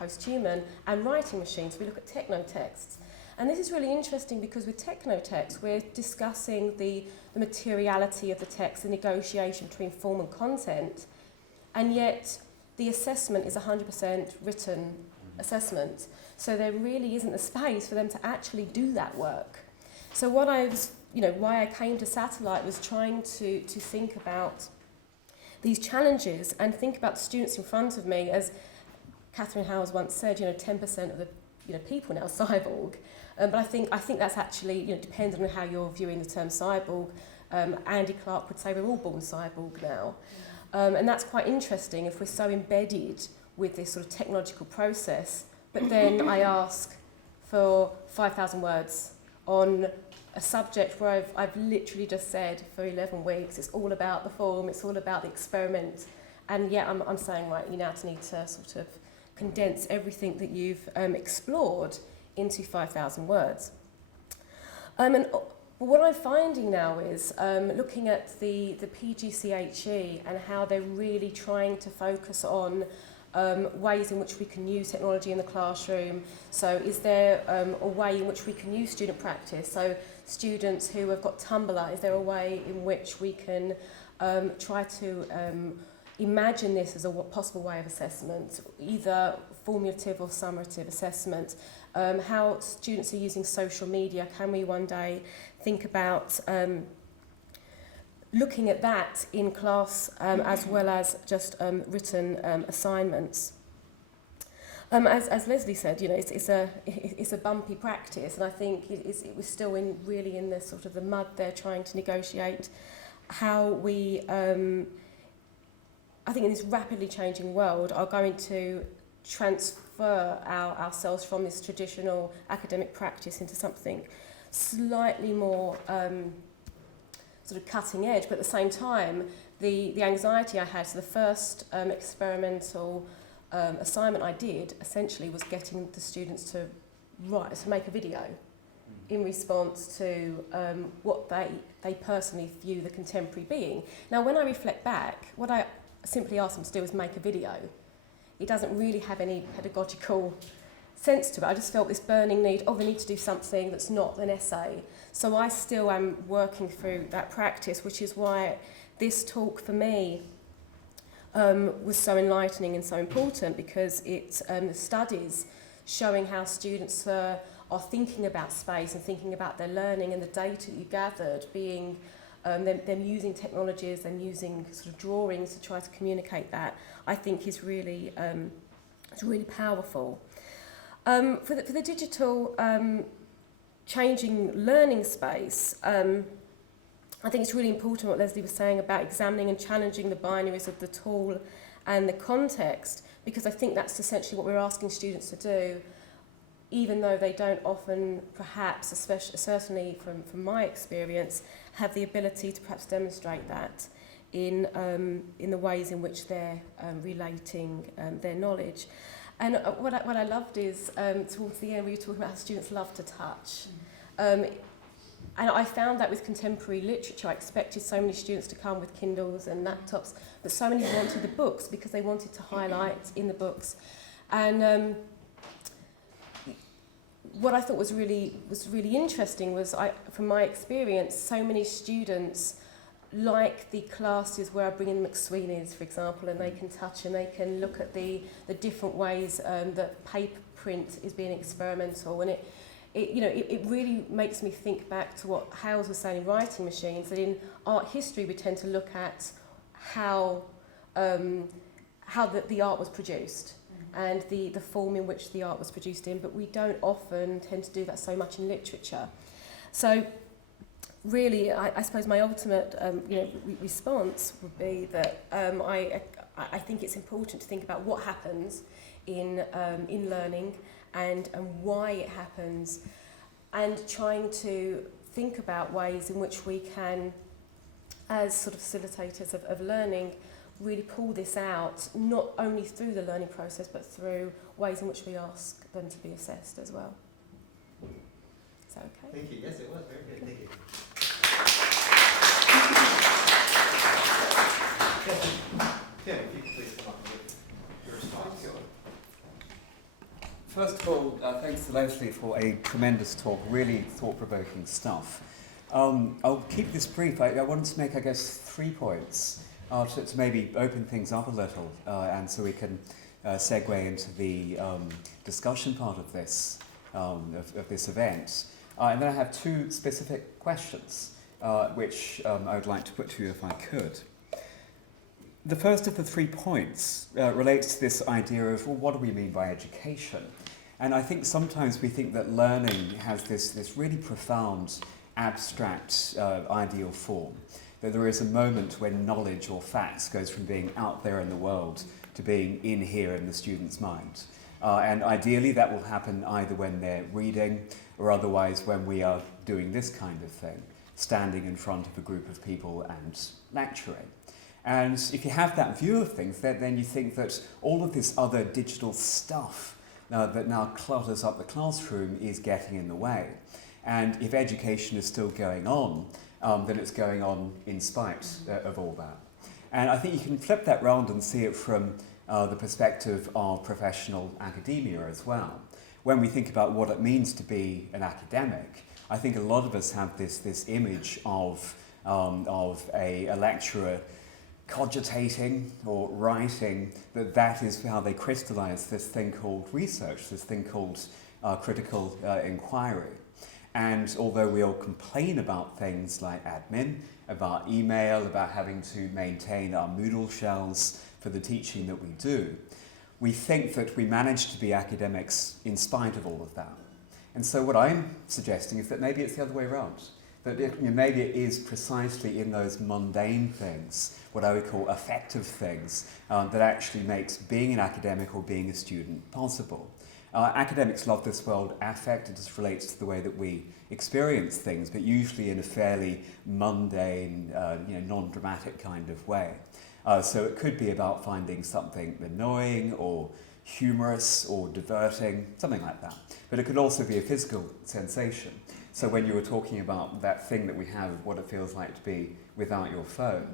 posthuman and writing machines. We look at technotexts. And this is really interesting because with technotexts, we're discussing the materiality of the text, the negotiation between form and content, and yet the assessment is 100% written assessment. So there really isn't the space for them to actually do that work. So what I was, why I came to Satellite was trying to think about these challenges and think about the students in front of me. As Catherine Howes once said, 10% of the people now cyborg. But I think that's actually, dependent on how you're viewing the term cyborg. Andy Clark would say we're all born cyborg now. And that's quite interesting if we're so embedded with this sort of technological process. But then I ask for 5,000 words on a subject where I've literally just said for 11 weeks, it's all about the form, it's all about the experiment. And yet I'm saying, right, you now need to sort of condense everything that you've explored into 5,000 words. And what I'm finding now is looking at the PGCHE and how they're really trying to focus on ways in which we can use technology in the classroom. So is there a way in which we can use student practice? So students who have got Tumblr, is there a way in which we can try to imagine this as a possible way of assessment, either formative or summative assessment? How students are using social media? Can we one day think about looking at that in class as well as just written assignments? As Lesley said, it's a bumpy practice, and I think it was still really in the sort of the mud there, trying to negotiate how we. I think in this rapidly changing world are going to transfer ourselves from this traditional academic practice into something slightly more sort of cutting edge, but at the same time, the anxiety I had, so the first experimental assignment I did essentially was getting the students to make a video in response to what they personally view the contemporary being. Now, when I reflect back, what I simply ask them to do is make a video. It doesn't really have any pedagogical sense to it. I just felt this burning need, they need to do something that's not an essay. So I still am working through that practice, which is why this talk for me was so enlightening and so important, because it's the studies showing how students are thinking about space and thinking about their learning, and the data that you gathered being them using technologies and using sort of drawings to try to communicate that, I think is really it's really powerful. For the digital changing learning space, I think it's really important what Lesley was saying about examining and challenging the binaries of the tool and the context, because I think that's essentially what we're asking students to do, even though they don't often, perhaps, especially certainly from my experience, have the ability to perhaps demonstrate that in the ways in which they're relating their knowledge. And what I loved is towards the end we were talking about how students love to touch. And I found that with contemporary literature, I expected so many students to come with Kindles and laptops, but so many wanted the books because they wanted to highlight in the books. And what I thought was really interesting was, from my experience, so many students like the classes where I bring in McSweeney's, for example, and they can touch and they can look at the different ways that paper print is being experimental, and it really makes me think back to what Hales was saying in writing machines, that in art history we tend to look at how the art was produced and the form in which the art was produced in, but we don't often tend to do that so much in literature. So really, I suppose my ultimate response would be that I think it's important to think about what happens in learning and why it happens, and trying to think about ways in which we can, as sort of facilitators of learning, really pull this out, not only through the learning process, but through ways in which we ask them to be assessed as well. Is that okay? Thank you. Yes, it was very good. Thank you. Tim, if you could please come up with your response. First of all, thanks to Lesley for a tremendous talk, really thought-provoking stuff. I'll keep this brief. I wanted to make, I guess, 3 points to maybe open things up a little, and so we can segue into the discussion part of this event. And then I have 2 specific questions, which I would like to put to you if I could. The first of the 3 points relates to this idea of, well, what do we mean by education? And I think sometimes we think that learning has this really profound, abstract, ideal form. That there is a moment when knowledge or facts goes from being out there in the world to being in here in the student's mind. And ideally that will happen either when they're reading or otherwise when we are doing this kind of thing, standing in front of a group of people and lecturing. And if you have that view of things, then you think that all of this other digital stuff that now clutters up the classroom is getting in the way. And if education is still going on, then it's going on in spite of all that. And I think you can flip that round and see it from the perspective of professional academia as well. When we think about what it means to be an academic, I think a lot of us have this image of a lecturer cogitating or writing, that is how they crystallize this thing called research, this thing called critical inquiry. And although we all complain about things like admin, about email, about having to maintain our Moodle shells for the teaching that we do, we think that we manage to be academics in spite of all of that. And so what I'm suggesting is that maybe it's the other way around. That maybe it is precisely in those mundane things, what I would call effective things, that actually makes being an academic or being a student possible. Academics love this word affect. It just relates to the way that we experience things, but usually in a fairly mundane, non-dramatic kind of way. So it could be about finding something annoying or humorous or diverting, something like that. But it could also be a physical sensation. So when you were talking about that thing that we have, what it feels like to be without your phone,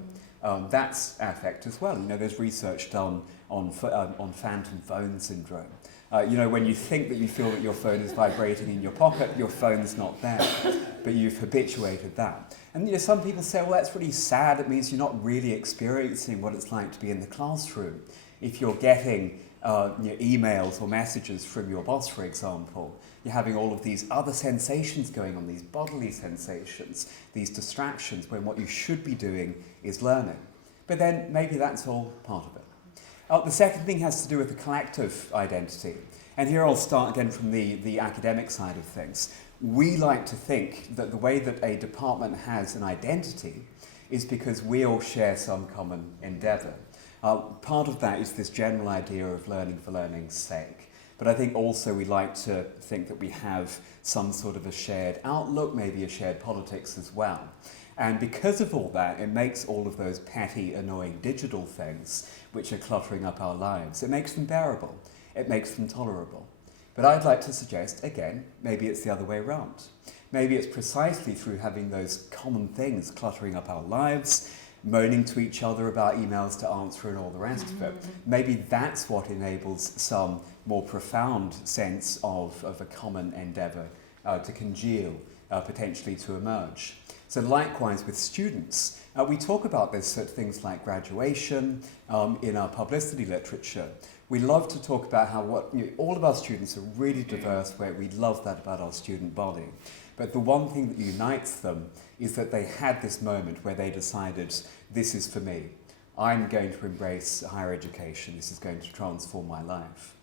that's affect as well. There's research done on phantom phone syndrome. When you think that you feel that your phone is vibrating in your pocket, your phone's not there, but you've habituated that. And some people say, well, that's really sad. It means you're not really experiencing what it's like to be in the classroom. If you're getting emails or messages from your boss, for example, you're having all of these other sensations going on, these bodily sensations, these distractions, when what you should be doing is learning. But then maybe that's all part of it. The second thing has to do with the collective identity. And here I'll start again from the academic side of things. We like to think that the way that a department has an identity is because we all share some common endeavour. Part of that is this general idea of learning for learning's sake. But I think also we like to think that we have some sort of a shared outlook, maybe a shared politics as well. And because of all that, it makes all of those petty, annoying digital things which are cluttering up our lives, it makes them bearable. It makes them tolerable. But I'd like to suggest, again, maybe it's the other way around. Maybe it's precisely through having those common things cluttering up our lives, moaning to each other about emails to answer and all the rest of it. Maybe that's what enables some more profound sense of a common endeavour to congeal, potentially to emerge. So likewise with students, we talk about this at things like graduation, in our publicity literature. We love to talk about how all of our students are really diverse, where we love that about our student body. But the one thing that unites them is that they had this moment where they decided, this is for me. I'm going to embrace higher education. This is going to transform my life.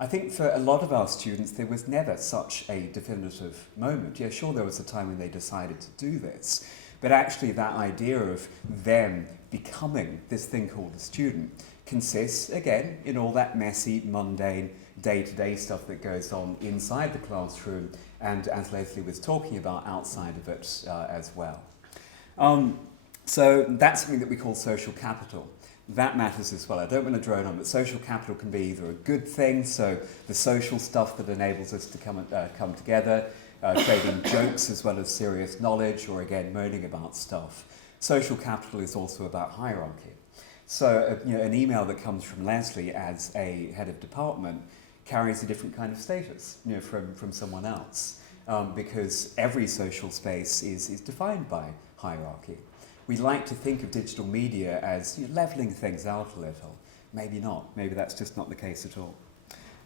I think for a lot of our students, there was never such a definitive moment. Yeah, sure, there was a time when they decided to do this, but actually that idea of them becoming this thing called a student consists, again, in all that messy, mundane, day-to-day stuff that goes on inside the classroom and, as Lesley was talking about, outside of it as well. So that's something that we call social capital. That matters as well. I don't want to drone on, but social capital can be either a good thing, so the social stuff that enables us to come together, trading jokes as well as serious knowledge, or again, moaning about stuff. Social capital is also about hierarchy. So an email that comes from Lesley as a head of department carries a different kind of status from someone else, because every social space is defined by hierarchy. We like to think of digital media as levelling things out a little. Maybe not. Maybe that's just not the case at all.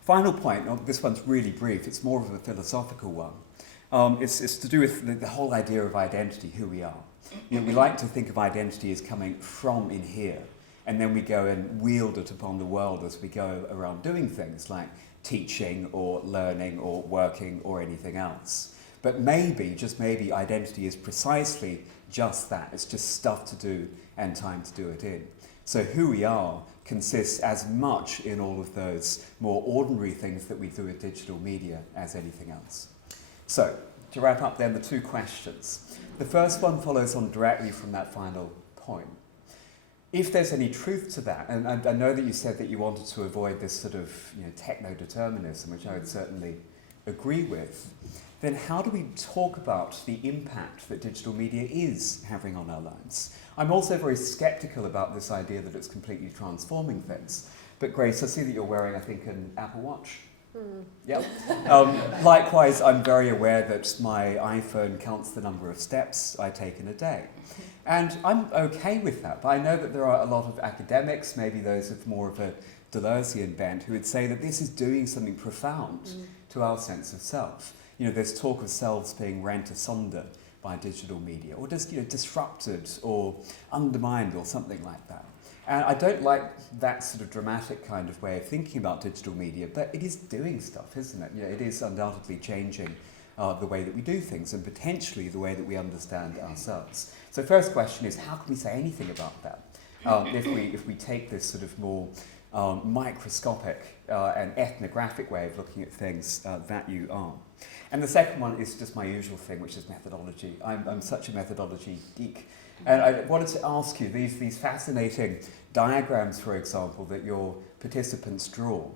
Final point, this one's really brief, it's more of a philosophical one. It's to do with the whole idea of identity, who we are. We like to think of identity as coming from in here, and then we go and wield it upon the world as we go around doing things like teaching or learning or working or anything else. But maybe, just maybe, identity is precisely just that. It's just stuff to do and time to do it in. So who we are consists as much in all of those more ordinary things that we do with digital media as anything else. So, to wrap up then, the two questions. The first one follows on directly from that final point. If there's any truth to that, and I know that you said that you wanted to avoid this sort of techno-determinism, which I would certainly agree with, then how do we talk about the impact that digital media is having on our lives? I'm also very sceptical about this idea that it's completely transforming things. But Grace, I see that you're wearing, I think, an Apple Watch. Yep. Likewise, I'm very aware that my iPhone counts the number of steps I take in a day. And I'm okay with that, but I know that there are a lot of academics, maybe those of more of a Deleuzean bent, who would say that this is doing something profound to our sense of self. There's talk of selves being rent asunder by digital media, or just disrupted or undermined or something like that. And I don't like that sort of dramatic kind of way of thinking about digital media, but it is doing stuff, isn't it? It is undoubtedly changing the way that we do things and potentially the way that we understand ourselves. So first question is, how can we say anything about that? If we take this sort of more microscopic and ethnographic way of looking at things that you are. And the second one is just my usual thing, which is methodology. I'm such a methodology geek. And I wanted to ask you, these fascinating diagrams, for example, that your participants draw,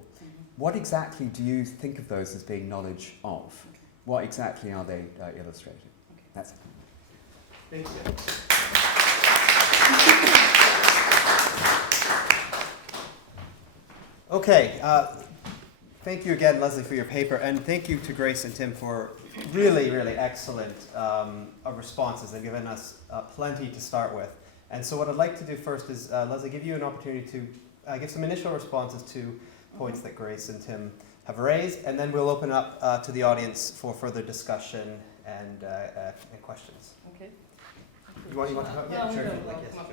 what exactly do you think of those as being knowledge of? What exactly are they illustrating? That's it. Thank you. Okay, thank you again, Lesley, for your paper, and thank you to Grace and Tim for really, really excellent responses. They've given us plenty to start with. And so what I'd like to do first is, Lesley, give you an opportunity to give some initial responses to points that Grace and Tim have raised, and then we'll open up to the audience for further discussion and questions. Okay. You want to go? Yeah, Well, sure. no, Like, well, yes, come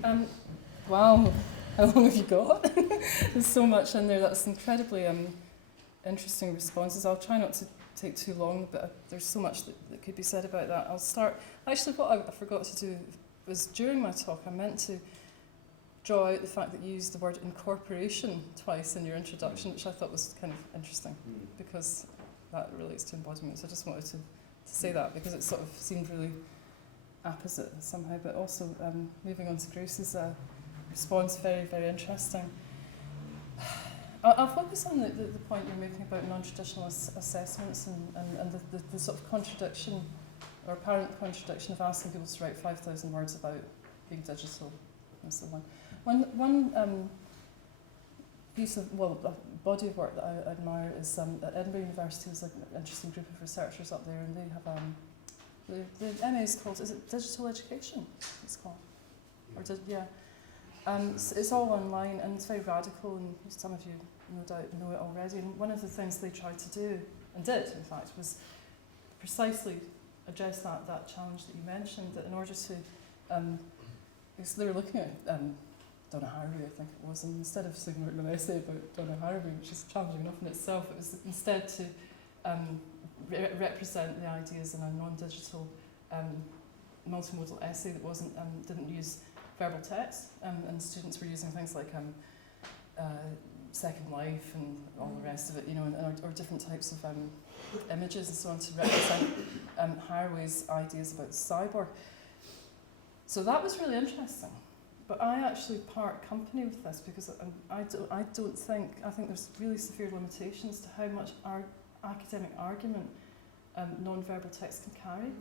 sure. on. Wow, how long have you got? There's so much in there. That's incredibly interesting responses. I'll try not to take too long, but there's so much that could be said about that. I'll start. Actually, what I forgot to do was during my talk, I meant to draw out the fact that you used the word incorporation twice in your introduction, which I thought was kind of interesting because that relates to embodiment. So I just wanted to say that because it sort of seemed really apposite somehow, but also moving on to Grace's response, very, very interesting. I'll focus on the point you're making about non-traditional assessments and the sort of contradiction or apparent contradiction of asking people to write 5,000 words about being digital and so on. One piece of, well, a body of work that I admire is at Edinburgh University. There's an interesting group of researchers up there, and they have the MA is called, is it Digital Education? It's called, or yeah. It's all online and it's very radical, and some of you no doubt know it already. And one of the things they tried to do, and did in fact, was precisely address that challenge that you mentioned, that in order to, because they were looking at Donna Haraway, I think it was, and instead of saying an essay about Donna Haraway, which is challenging enough in itself, it was instead to represent the ideas in a non-digital multimodal essay that didn't use verbal text, and students were using things like Second Life and all the rest of it, you know, or different types of images and so on to represent Haraway's ideas about cyborg. So that was really interesting. But I actually part company with this because I think there's really severe limitations to how much academic argument non-verbal text can carry.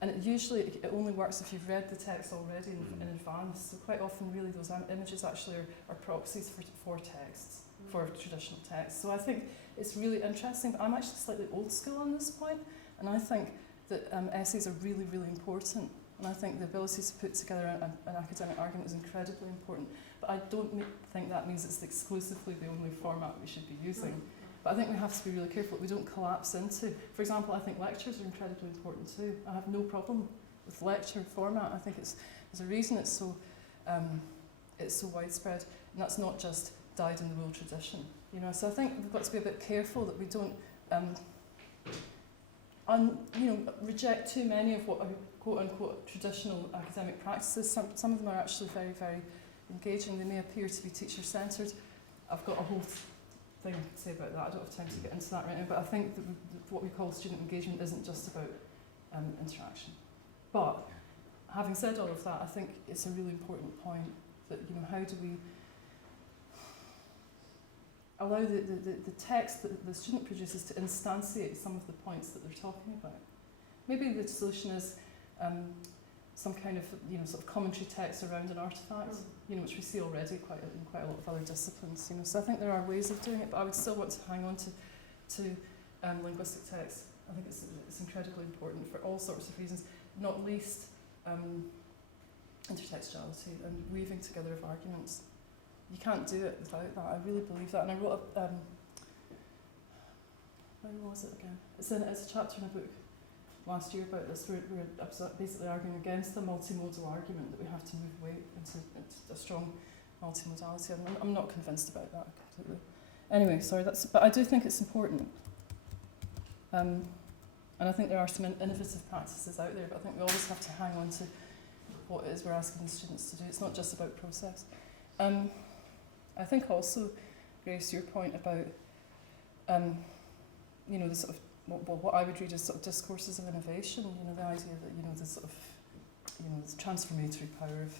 And it only works if you've read the text already in advance. So quite often, really, those images actually are proxies for texts, for traditional text. So I think it's really interesting. But I'm actually slightly old school on this point, and I think that essays are really, really important. And I think the ability to put together an academic argument is incredibly important. But I don't think that means it's exclusively the only format we should be using. But I think we have to be really careful that we don't collapse into. For example, I think lectures are incredibly important too. I have no problem with lecture format. I think there's a reason it's so widespread, and that's not just dyed-in-the-wool tradition. You know, so I think we've got to be a bit careful that we don't, reject too many of what are quote-unquote traditional academic practices. Some of them are actually very, very engaging. They may appear to be teacher-centred. I've got a whole thing to say about that. I don't have time to get into that right now, but I think that what we call student engagement isn't just about interaction. But having said all of that, I think it's a really important point that, you know, how do we allow the text that the student produces to instantiate some of the points that they're talking about. Maybe the solution is some kind of, you know, sort of commentary text around an artefact, you know, which we see already in quite a lot of other disciplines. You know, so I think there are ways of doing it, but I would still want to hang on to linguistic text. I think it's incredibly important for all sorts of reasons, not least intertextuality and weaving together of arguments. You can't do it without that. I really believe that. And I wrote when was it again? It's a chapter in a book last year about this. We're basically arguing against the multimodal argument that we have to move away into a strong multimodality. I'm not convinced about that completely. Anyway, sorry, but I do think it's important. And I think there are some innovative practices out there, but I think we always have to hang on to what it is we're asking the students to do. It's not just about process. I think also, Grace, your point about, you know, the sort of, what I would read as sort of discourses of innovation, you know, the idea that, you know, the sort of, you know, the transformatory power of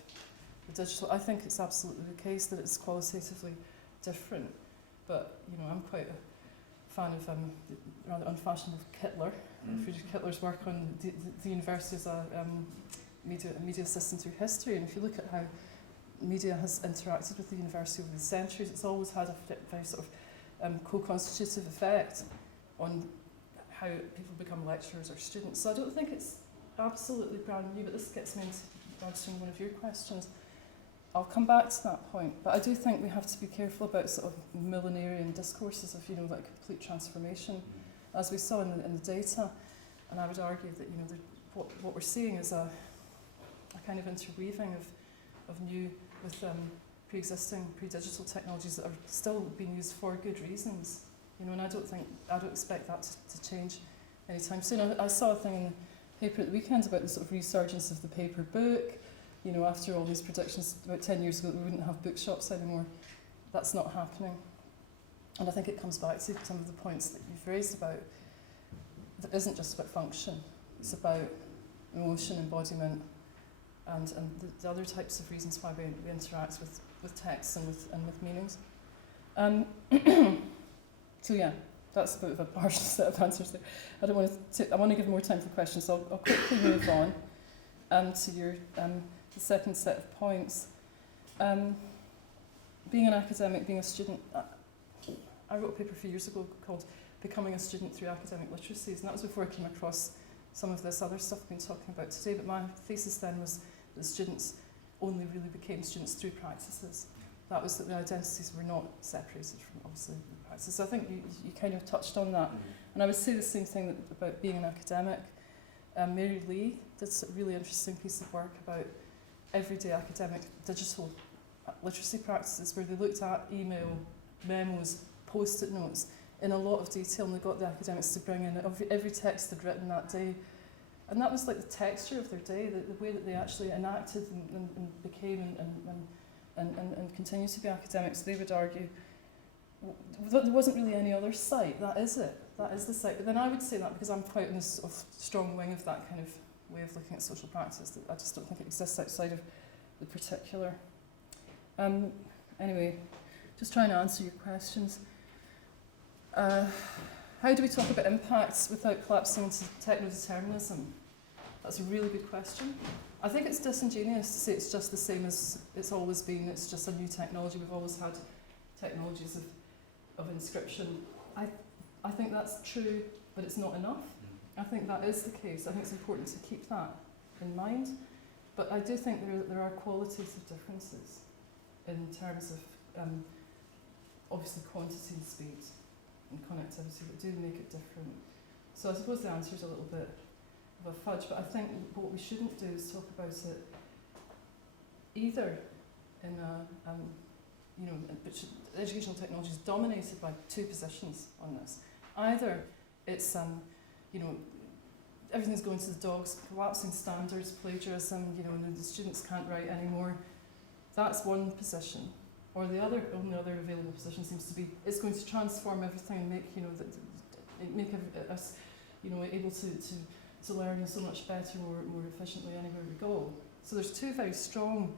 the digital. I think it's absolutely the case that it's qualitatively different, but, you know, I'm quite a fan of the rather unfashionable Kittler, Friedrich Kittler's work on the university as a media system through history. And if you look at how media has interacted with the university over the centuries, it's always had a very sort of co-constitutive effect on how people become lecturers or students. So I don't think it's absolutely brand new, but this gets me into answering one of your questions. I'll come back to that point, but I do think we have to be careful about sort of millenarian discourses of, you know, like complete transformation, as we saw in the data. And I would argue that, you know, what we're seeing is a kind of interweaving of new with pre-existing, pre-digital technologies that are still being used for good reasons. You know, and I don't expect that to change anytime soon. I saw a thing in the paper at the weekend about the sort of resurgence of the paper book. You know, after all these predictions about 10 years ago that we wouldn't have bookshops anymore, that's not happening. And I think it comes back to some of the points that you've raised about that isn't just about function, it's about emotion, embodiment, and the other types of reasons why we interact with texts and with meanings. So yeah, that's a bit of a partial set of answers there. I don't want to. I want to give more time for questions, so I'll quickly move on to your the second set of points. Being an academic, being a student. I wrote a paper a few years ago called "Becoming a Student Through Academic Literacies," and that was before I came across some of this other stuff I've been talking about today. But my thesis then was that students only really became students through practices. That was that the identities were not separated from obviously the practices. So I think you kind of touched on that. And I would say the same thing about being an academic. Mary Lee did a really interesting piece of work about everyday academic digital literacy practices, where they looked at email, memos, post-it notes in a lot of detail, and they got the academics to bring in every text they'd written that day. And that was like the texture of their day, the way that they actually enacted and became and continue to be academics. They would argue there wasn't really any other site. That is it. That is the site. But then I would say that because I'm quite in this sort of strong wing of that kind of way of looking at social practice, that I just don't think it exists outside of the particular. Anyway, just trying to answer your questions. How do we talk about impacts without collapsing into techno-determinism? That's a really good question. I think it's disingenuous to say it's just the same as it's always been, it's just a new technology. We've always had technologies of inscription. I think that's true, but it's not enough. I think that is the case. I think it's important to keep that in mind. But I do think there are qualitative differences in terms of obviously quantity and speed and connectivity that do make it different. So I suppose the answer is a little bit of a fudge, but I think what we shouldn't do is talk about it either in a, which educational technology is dominated by two positions on this. Either it's, everything's going to the dogs, collapsing standards, plagiarism, and the students can't write anymore. That's one position. Or the only other available position seems to be it's going to transform everything and make us able to learn so much better, more efficiently anywhere we go. So there's two very strong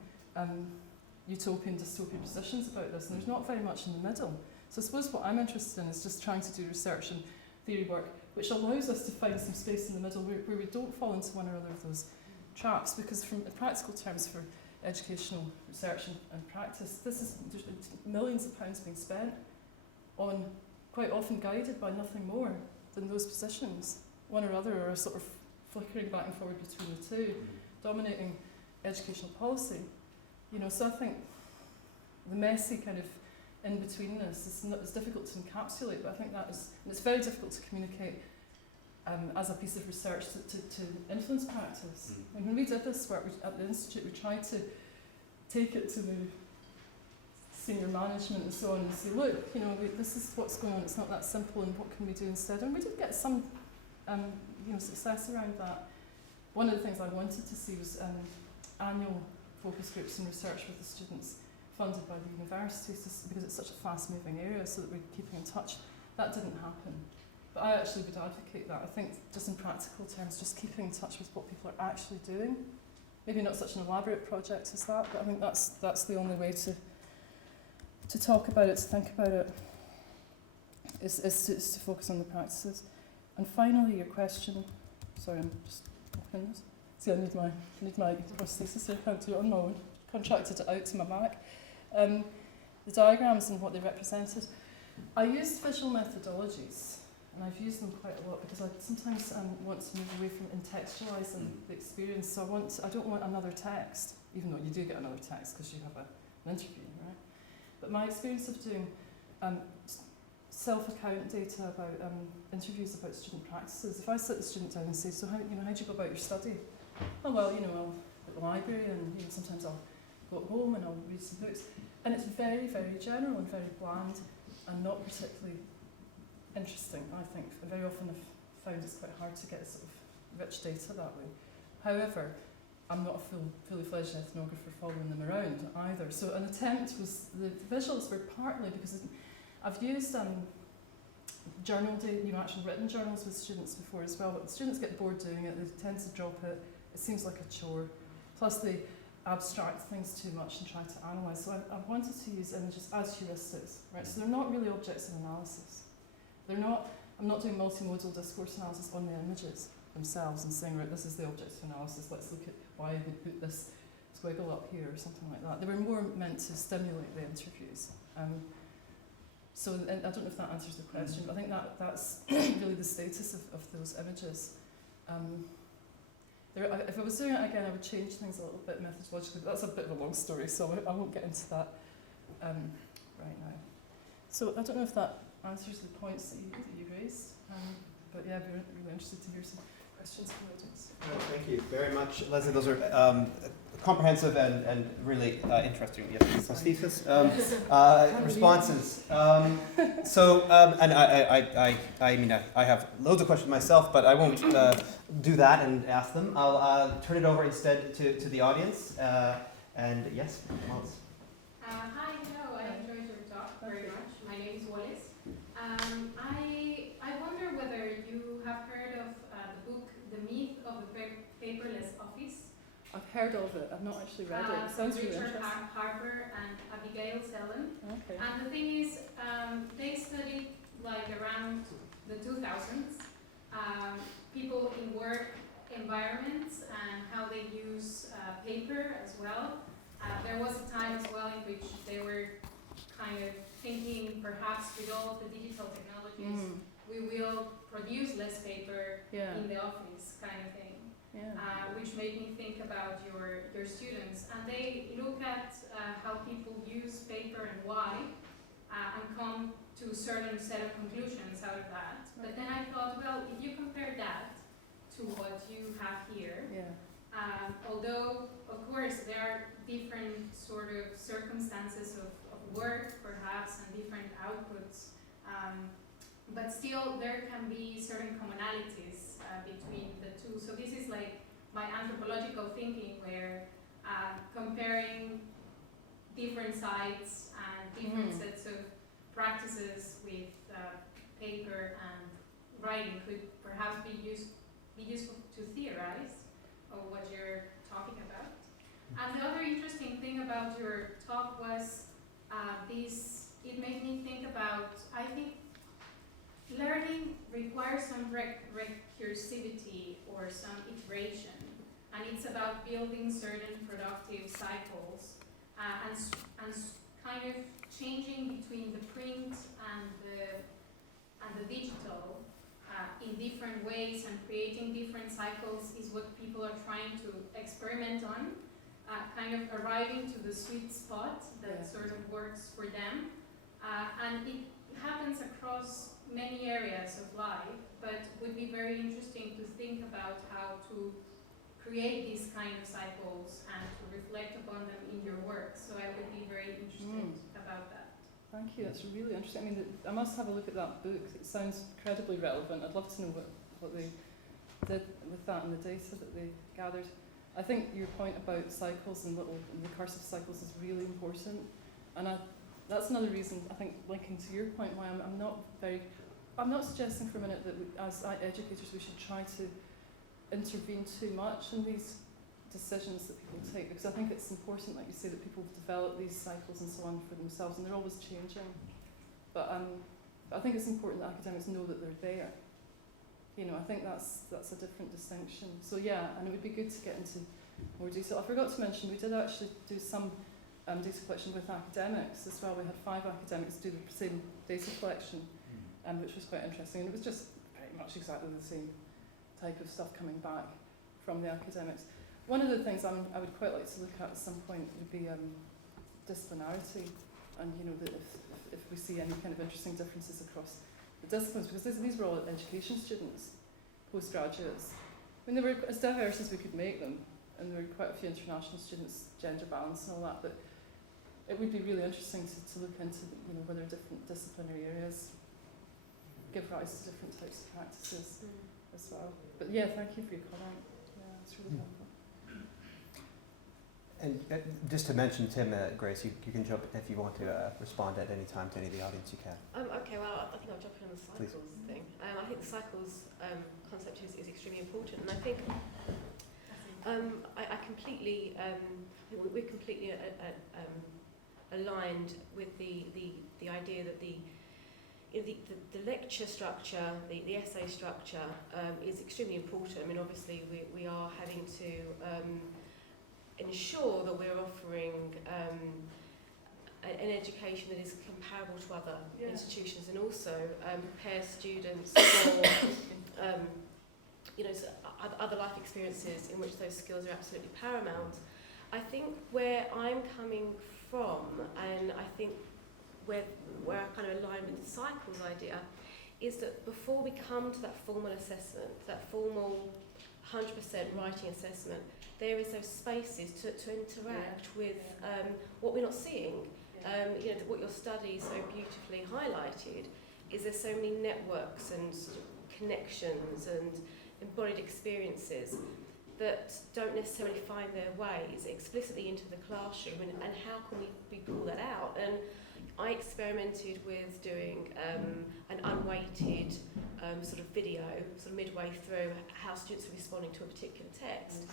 utopian, dystopian positions about this, and there's not very much in the middle. So I suppose what I'm interested in is just trying to do research and theory work which allows us to find some space in the middle where we don't fall into one or other of those traps, because from practical terms for educational research and practice, there's millions of pounds being spent on, quite often guided by nothing more than those positions, one or other, or a sort of flickering back and forward between the two, dominating educational policy. So I think the messy kind of in-betweenness is difficult to encapsulate, but I think and it's very difficult to communicate as a piece of research to influence practice. And when we did this work at the Institute, we tried to take it to the senior management and so on and say, look, this is what's going on, it's not that simple, and what can we do instead? And we did get some success around that. One of the things I wanted to see was annual focus groups and research with the students funded by the universities, because it's such a fast-moving area, so that we're keeping in touch. That didn't happen. But I actually would advocate that. I think just in practical terms, just keeping in touch with what people are actually doing. Maybe not such an elaborate project as that, but I think that's the only way to talk about it, to think about it, is to focus on the practices. And finally, your question. Sorry, I'm just opening this. See, I need my prosthesis here. I can't do it on my own. Contracted it out to my Mac. The diagrams and what they represented. I used visual methodologies, and I've used them quite a lot because I sometimes want to move away from contextualising the experience. So I don't want another text, even though you do get another text because you have an interview, right? But my experience of doing self-account data about interviews about student practices, if I sit the student down and say, so how do you go about your study? Oh well, I'll at the library, and sometimes I'll go home and I'll read some books, and it's very, very general and very bland and not particularly interesting, I think. I very often have found it's quite hard to get sort of rich data that way. However, I'm not a fully fledged ethnographer following them around either. So an attempt was, the visuals were partly because I've used journal data, actual written journals with students before as well, but students get bored doing it, they tend to drop it, it seems like a chore. Plus abstract things too much and try to analyse. So I wanted to use images as heuristics, right? So they're not really objects of analysis. They're not. I'm not doing multimodal discourse analysis on the images themselves and saying, right, this is the object of analysis. Let's look at why they put this squiggle up here or something like that. They were more meant to stimulate the interviews. So and I don't know if that answers the question, but I think that's really the status of those images. If I was doing it again, I would change things a little bit methodologically, but that's a bit of a long story, so I won't get into that right now. So I don't know if that answers the points that you raised, but yeah, I'd be really interested to hear some questions from the audience. Thank you very much, Lesley. Those are comprehensive and really interesting. Yes, prosthesis responses. And I mean, I have loads of questions myself, but I won't do that and ask them. I'll turn it over instead to the audience. And yes, Wallace. Hi, hello. I enjoyed your talk very much. My name is Wallace. I wonder whether you have heard of the book The Myth of the Paperless Office. I've heard of it. I've not actually read it. It sounds really Richard interesting. Harper and Abigail Selden. Okay. And the thing is, they studied like around the 2000s, people in work environments and how they use paper as well. There was a time as well in which they were kind of thinking perhaps with all the digital technologies, we will produce less paper in the office kind of thing. Which made me think about your students. And they look at how people use paper and why, and come to a certain set of conclusions out of that. But then I thought, well, if you compare that to what you have here, although, of course, there are different sort of circumstances of work, perhaps, and different outputs, but still there can be certain commonalities between the two. So this is like my anthropological thinking, where comparing different sites and different sets of practices with paper and writing could perhaps be useful to theorize of what you're talking about. And the other interesting thing about your talk was it made me think about, I think learning requires some recursivity or some iteration, and it's about building certain productive cycles and kind of changing between the print and the digital in different ways, and creating different cycles is what people are trying to experiment on, kind of arriving to the sweet spot that sort of works for them. And it happens across many areas of life, but would be very interesting to think about how to create these kind of cycles and to reflect upon them in your work. So I would be very interested about that. Thank you, that's really interesting. I mean, I must have a look at that book. It sounds incredibly relevant. I'd love to know what they did with that and the data that they gathered. I think your point about cycles and little recursive cycles is really important. And that's another reason, I think, linking to your point, why I'm not suggesting for a minute that we, as educators we should try to intervene too much in these decisions that people take, because I think it's important, like you say, that people develop these cycles and so on for themselves, and they're always changing. But I think it's important that academics know that they're there. You know, I think that's a different distinction. So yeah, and it would be good to get into more detail. I forgot to mention, we did actually do some data collection with academics as well. We had 5 academics do the same data collection, which was quite interesting. And it was just pretty much exactly the same type of stuff coming back from the academics. One of the things I would quite like to look at some point would be disciplinarity, and you know, that if we see any kind of interesting differences across the disciplines, because these were all education students, postgraduates. I mean, they were as diverse as we could make them, and there were quite a few international students, gender balance and all that, but it would be really interesting to look into, you know, whether different disciplinary areas give rise to different types of practices as well. But yeah, thank you for your comment. Yeah, it's really helpful. And just to mention, Tim, Grace, you can jump if you want to respond at any time to any of the audience. You can. Okay, well, I think I'll jump in on the cycles thing. I think the cycles concept is extremely important, and I think I completely, we're completely aligned with the idea that the lecture structure, the essay structure is extremely important. I mean, obviously we are having to ensure that we're offering an education that is comparable to other institutions, and also prepare students for other life experiences in which those skills are absolutely paramount. I think where I'm coming from, and I think where I kind of align with the cycles idea, is that before we come to that formal assessment, that formal 100% writing assessment, there is those spaces to interact with what we're not seeing. What your study so beautifully highlighted is there's so many networks and connections and embodied experiences that don't necessarily find their ways explicitly into the classroom, and how can we pull that out? And I experimented with doing an unweighted sort of video, sort of midway through, how students are responding to a particular text,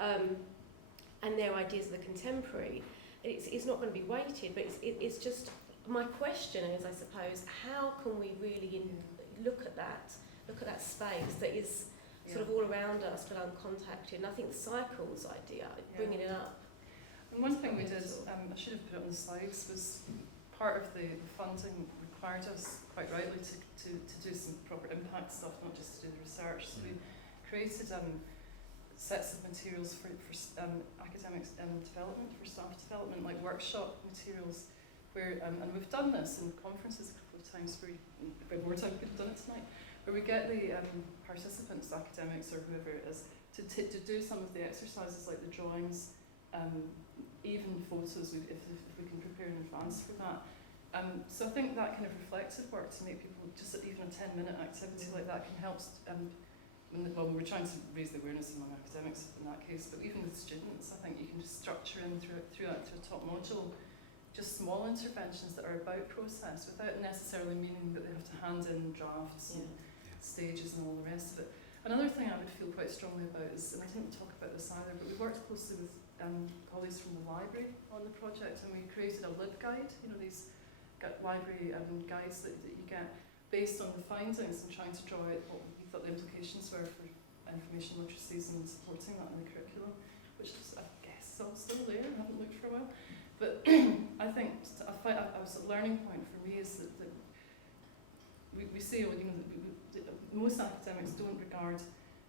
and their ideas of the contemporary. It's not going to be weighted, but it's just, my question is, I suppose, how can we really look at that space that is sort of all around us but uncontacted? And I think the cycles idea, bringing it up. And one thing we did, I should have put it on the slides, was part of the funding required us, quite rightly, to do some proper impact stuff, not just to do the research. So we created sets of materials for academic development, for staff development, like workshop materials, where, and we've done this in conferences a couple of times, where more time we could have done it tonight, where we get the participants, academics or whoever it is, to do some of the exercises like the drawings, even photos if we can prepare in advance for that. So I think that kind of reflective work to make people, just even a 10-minute activity like that can help. We're trying to raise the awareness among academics in that case, but even with students, I think you can just structure in through that to a top module, just small interventions that are about process, without necessarily meaning that they have to hand in drafts and stages and all the rest of it. Another thing I would feel quite strongly about is, and I didn't talk about this either, but we worked closely with colleagues from the library on the project, and we created a LibGuide, these library guides that you get based on the findings, and trying to draw out what we thought the implications were for information literacies and supporting that in the curriculum, which is, I guess, still there. I haven't looked for a while. But I think a learning point for me is that we see, most academics don't regard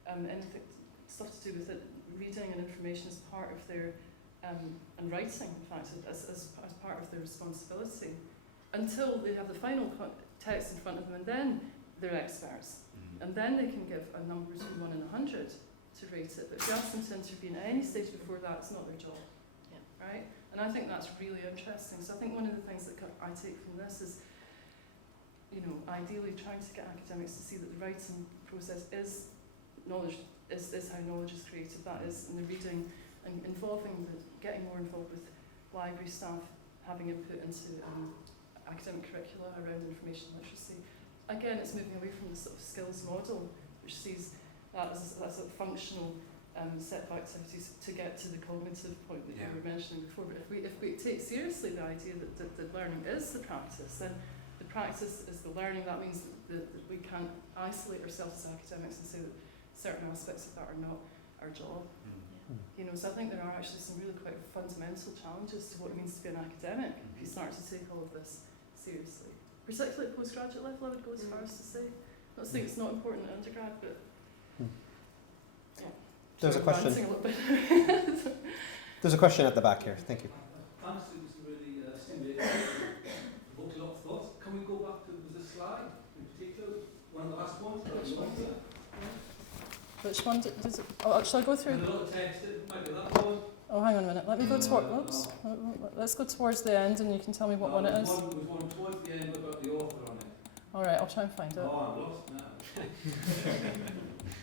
anything, stuff to do with it, reading and information as part of their, and writing, in fact, as part of their responsibility, until they have the final text in front of them, and then they're experts. And then they can give a number between 1 and 100 to rate it. But if you ask them to intervene at any stage before that, it's not their job. Right? And I think that's really interesting. So I think one of the things that I take from this is, ideally trying to get academics to see that the writing process is knowledge, is how knowledge is created. That is in the reading, and getting more involved with library staff, having input into academic curricula around information literacy. Again, it's moving away from the sort of skills model, which sees that as a functional set of activities to get to the cognitive point that you were mentioning before. But if we take seriously the idea that the learning is the practice, then the practice is the learning. That means that we can't isolate ourselves as academics and say that certain aspects of that are not our job. So I think there are actually some really quite fundamental challenges to what it means to be an academic if you start to take all of this seriously. Particularly at postgraduate level, I would go as far as to say. Not saying it's not important at undergrad, but There's a question. A little bit. There's a question at the back here. Thank you. Thanks, it was really stimulating. Evoked a lot of thoughts. Can we go back to the slide in particular? One of the last ones? Which one does it? Oh, shall I go through? And a lot of text, it might be that one. Oh, hang on a minute. Let me go towards. Oops. Let's go towards the end, and you can tell me what one it is. There's one towards the end about the author on it. All right, I'll try and find it. Oh, I'm lost now.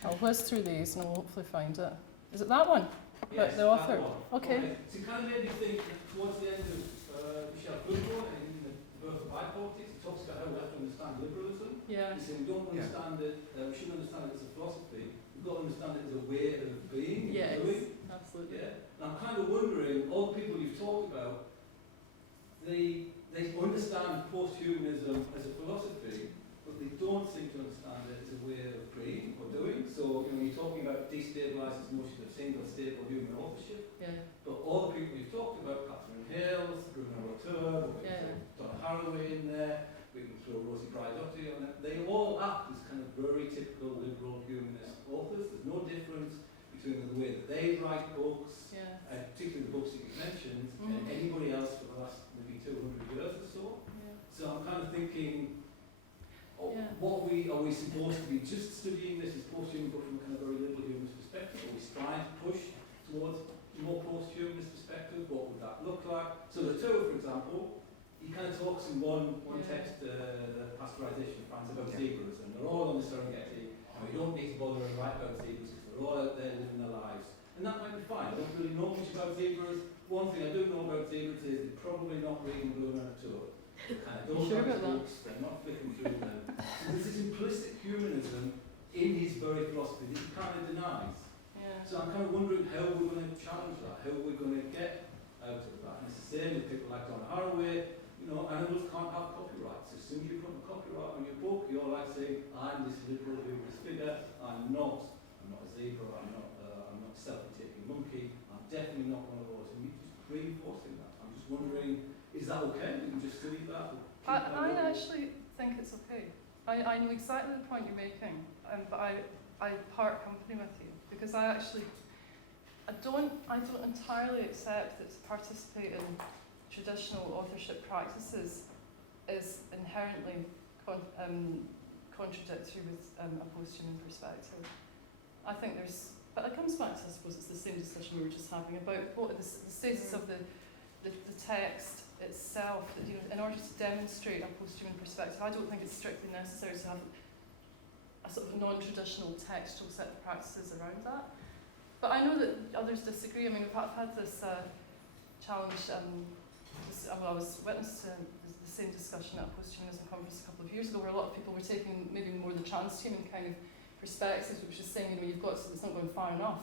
I'll whiz through these, and we'll hopefully find it. Is it that one? Yes, the author. that one. Okay. So it kind of made me think that towards the end of Michel Foucault in the Birth of Politics, it talks about how we have to understand liberalism. Yeah. He said we don't understand it, we shouldn't understand it as a philosophy. We've got to understand it as a way of being, Yes, doing. absolutely. Yeah. kind of wondering, all the people you've talked about, they understand posthumanism as a philosophy, but they don't seem to understand it as a way of creating or doing. So, you know, you're talking about destabilise this notion of single stable human authorship, Yeah. but all the people you've talked about, Catherine Hales, Bruno Latour, Donna Haraway in there, we can throw Rosie Braidotti on it, they all act as kind of very typical liberal humanist authors. There's no difference between the way that they write books, Yeah. particularly the books that you've mentioned, Mhm. and anybody else for the last maybe 200 years or so. Yeah. So I'm kind of thinking, Yeah. what are we supposed to be just studying this as posthuman, but from a kind of very liberal humanist perspective? Are we trying to push towards a more posthumanist perspective? What would that look like? So Latour, for example, he kind of talks in one text, the pasteurisation of France, about zebras, and they're all on the Serengeti, and we don't need to bother and write about zebras because they're all out there living their lives. And that might be fine. I don't really know much about zebras. One thing I do know about zebras is they're probably not reading Bruno Latour. And I don't Sure like about that? books, they're not flicking through them. So there's this implicit humanism in his very philosophy that he kind of denies. Yeah. So I'm kind of wondering how we're going to challenge that, how we're going to get out of that. And it's the same with people like Donna Haraway. You know, animals can't have copyrights. As soon as you put a copyright on your book, you're like saying, I'm this liberal humanist figure. I'm not a zebra. I'm not a selfie-taking monkey. I'm definitely not one of those. And you're just reinforcing that. I'm just wondering, is that okay? We can just delete that? I actually think it's okay. I know exactly the point you're making, but I part company with you because I don't entirely accept that to participate in traditional authorship practices is inherently contradictory with a posthuman perspective. I think but it comes back to, I suppose, it's the same discussion we were just having about what the status of the text itself. That, you know, in order to demonstrate a posthuman perspective, I don't think it's strictly necessary to have a sort of non-traditional textual set of practices around that. But I know that others disagree. I mean, I've had this challenge. I was witness to the same discussion at a posthumanism conference a couple of years ago, where a lot of people were taking maybe more the transhuman kind of perspectives, which is saying, you know, you've got to, it's not going far enough.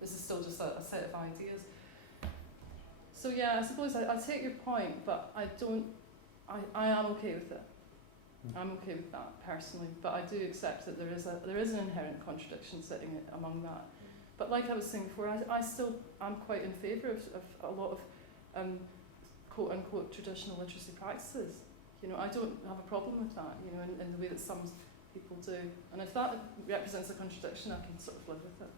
This is still just a set of ideas. So yeah, I suppose I take your point, but I am okay with it. I'm okay with that personally, but I do accept that there is an inherent contradiction sitting among that. But like I was saying before, I'm quite in favour of a lot of quote unquote traditional literacy practices. You know, I don't have a problem with that, you know, in the way that some people do. And if that represents a contradiction, I can sort of live with it.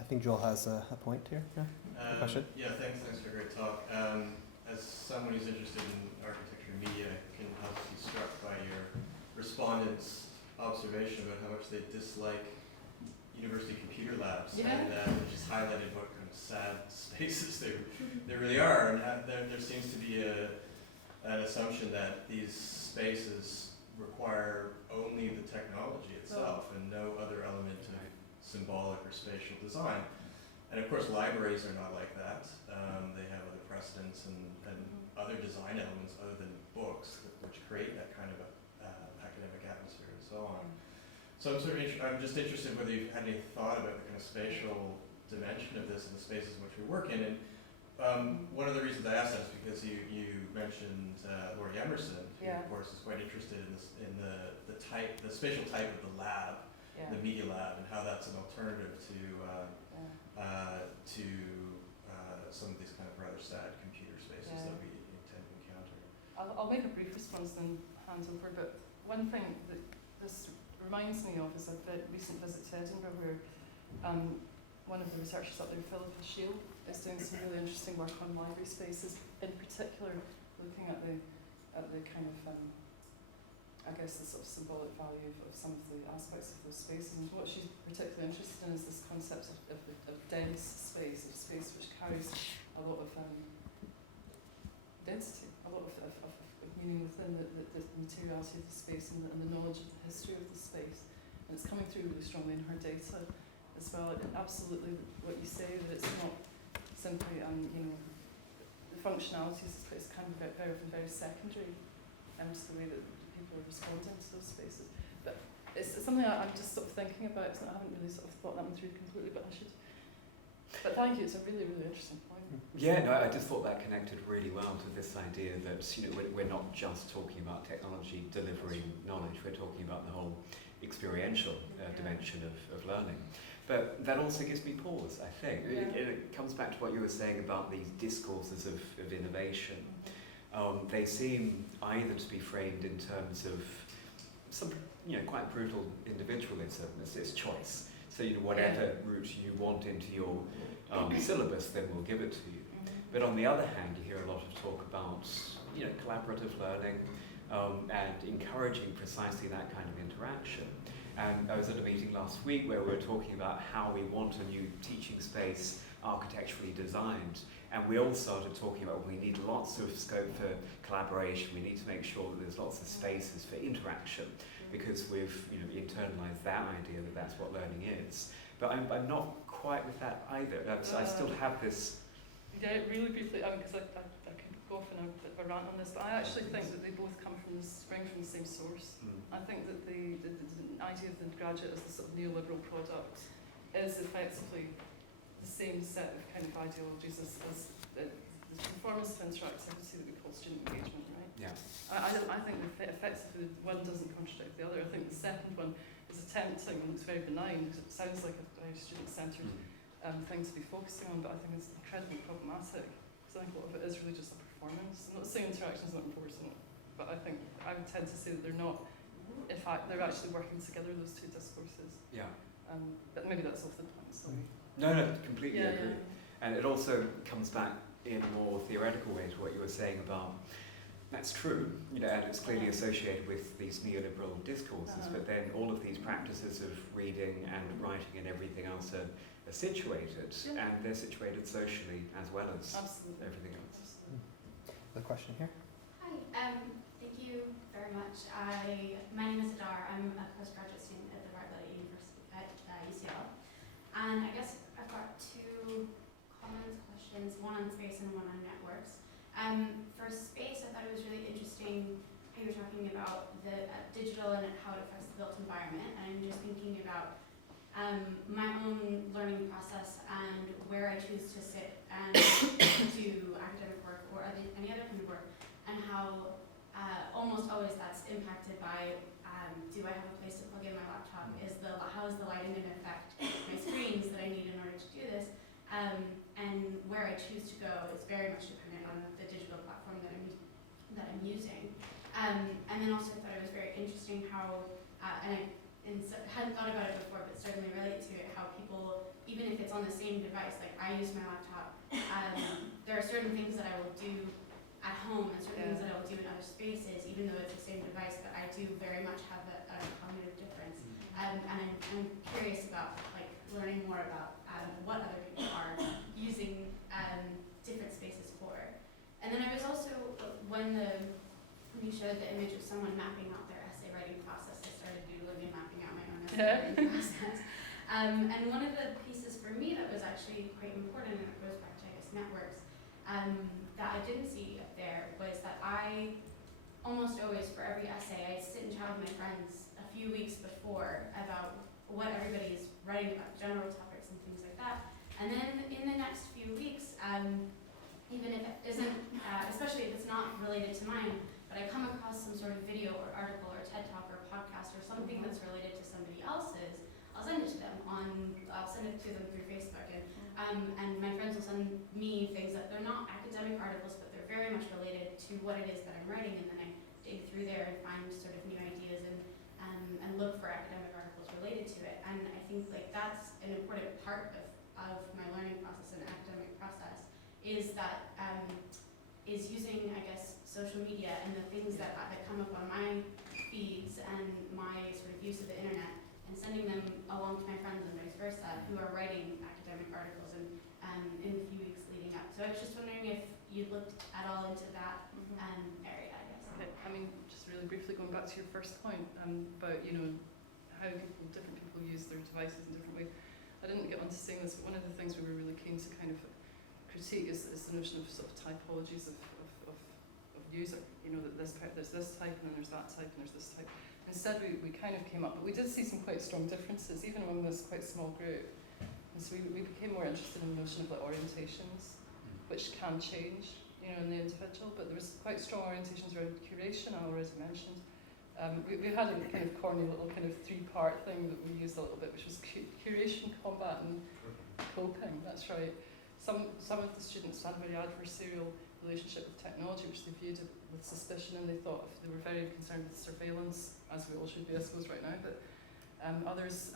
I think Joel has a point here. Yeah? A question? Yeah, thanks for a great talk. As someone who's interested in architecture and media, I can help be struck by your respondents' observation about how much they dislike university computer labs, and which is highlighted what kind of sad spaces they really are. And there seems to be an assumption that these spaces require only the technology itself and no other element of symbolic or spatial design. And of course libraries are not like that. They have other precedents and other design elements other than books which create that kind of academic atmosphere and so on. So I'm just interested whether you've had any thought about the kind of spatial dimension of this and the spaces in which we work in. And one of the reasons I asked that is because you mentioned Laurie Emerson, who of course is quite interested in the spatial type of the lab, the media lab, and how that's an alternative to some of these kind of rather sad computer spaces that we tend to encounter. I'll make a brief response and hand over, but one thing that this reminds me of is a recent visit to Edinburgh where one of the researchers up there, Philippa Shield, is doing some really interesting work on library spaces, in particular looking at the kind of I guess the sort of symbolic value of some of the aspects of those spaces. And what she's particularly interested in is this concept of dense space, of space which carries a lot of density, a lot of meaning within the materiality of the space and the knowledge of the history of the space. And it's coming through really strongly in her data as well. Absolutely what you say, that it's not simply, you know, the functionalities of the space can be very secondary to the way that people are responding to those spaces. But it's something I'm just sort of thinking about. I haven't really sort of thought that one through completely, but I should But thank you, it's a really, really interesting point. Yeah, no, I just thought that connected really well to this idea that we're not just talking about technology delivering knowledge, we're talking about the whole experiential dimension of learning. But that also gives me pause, I think. It comes back to what you were saying about these discourses of innovation. They seem either to be framed in terms of some quite brutal individualism, it's choice. So whatever route you want into your syllabus, then we'll give it to you. But on the other hand, you hear a lot of talk about collaborative learning and encouraging precisely that kind of interaction. And I was at a meeting last week where we were talking about how we want a new teaching space architecturally designed. And we all started talking about we need lots of scope for collaboration. We need to make sure that there's lots of spaces for interaction because we've internalized that idea that that's what learning is. But I'm not quite with that either. I still have this. Yeah, really briefly, because I could go off on a bit of a rant on this, but I actually think that they both spring from the same source. I think that the idea of the graduate as the sort of neoliberal product is effectively the same set of kind of ideologies as the performance of interactivity that we call student engagement, right? Yeah. I think that effectively one doesn't contradict the other. I think the second one is attempting, and it's very benign because it sounds like a very student-centred thing to be focusing on, but I think it's incredibly problematic because I think a lot of it is really just a performance. I'm not saying interaction is not important, but I think I would tend to say that they're not. In fact, they're actually working together, those two discourses. Yeah. But maybe that's off the point. Sorry. No, completely agree. And it also comes back in a more theoretical way to what you were saying about that's true, and it's clearly associated with these neoliberal discourses, but then all of these practices of reading and writing and everything else are situated, and they're situated socially as well as everything else. The question here. Hi, thank you very much. My name is Adar. I'm a postgraduate student at the Birkbeck University at UCL. And I guess I've got two common questions, one on space and one on networks. For space, I thought it was really interesting how you were talking about the digital and how it affects the built environment. And I'm just thinking about my own learning process and where I choose to sit and do academic work or any other kind of work, and how almost always that's impacted by do I have a place to plug in my laptop? How is the lighting going to affect my screens that I need in order to do this? And where I choose to go is very much dependent on the digital platform that I'm using. And then also I thought it was very interesting how, and I hadn't thought about it before, but certainly relate to it, how people, even if it's on the same device, like I use my laptop, there are certain things that I will do at home and certain things that I will do in other spaces, even though it's the same device, but I do very much have a cognitive difference. And I'm curious about learning more about what other people are using different spaces for. And then I was also, when you showed the image of someone mapping out their essay writing process, I started doodling and mapping out my own essay writing process. And one of the pieces for me that was actually quite important, and it goes back to, I guess, networks, that I didn't see up there was that I almost always, for every essay, I'd sit and chat with my friends a few weeks before about what everybody's writing about, general topics and things like that. And then in the next few weeks, even if it isn't, especially if it's not related to mine, but I come across some sort of video or article or TED Talk or podcast or something that's related to somebody else's, I'll send it to them I'll send it to them through Facebook, and my friends will send me things that they're not academic articles, but they're very much related to what it is that I'm writing, and then I dig through there and find sort of new ideas and look for academic articles related to it. And I think that's an important part of my learning process and academic process is that is using, I guess, social media and the things that come up on my feeds and my sort of use of the internet, and sending them along to my friends and vice versa who are writing academic articles and in the few weeks leading up. So I was just wondering if you looked at all into that area, I guess. Okay. I mean, just really briefly going back to your first point about how different people use their devices in different ways. I didn't get onto saying this, but one of the things we were really keen to kind of critique is the notion of sort of typologies of user. That there's this type and then there's that type and there's this type. Instead we kind of came up, but we did see some quite strong differences, even among this quite small group. And so we became more interested in the notion of like orientations, which can change, you know, in the individual, but there was quite strong orientations around curation, I already mentioned. We had a kind of corny little kind of three-part thing that we used a little bit, which was curation, combat and coping, that's right. Some of the students had a very adversarial relationship with technology, which they viewed with suspicion, and they thought they were very concerned with surveillance, as we all should be, I suppose, right now. But others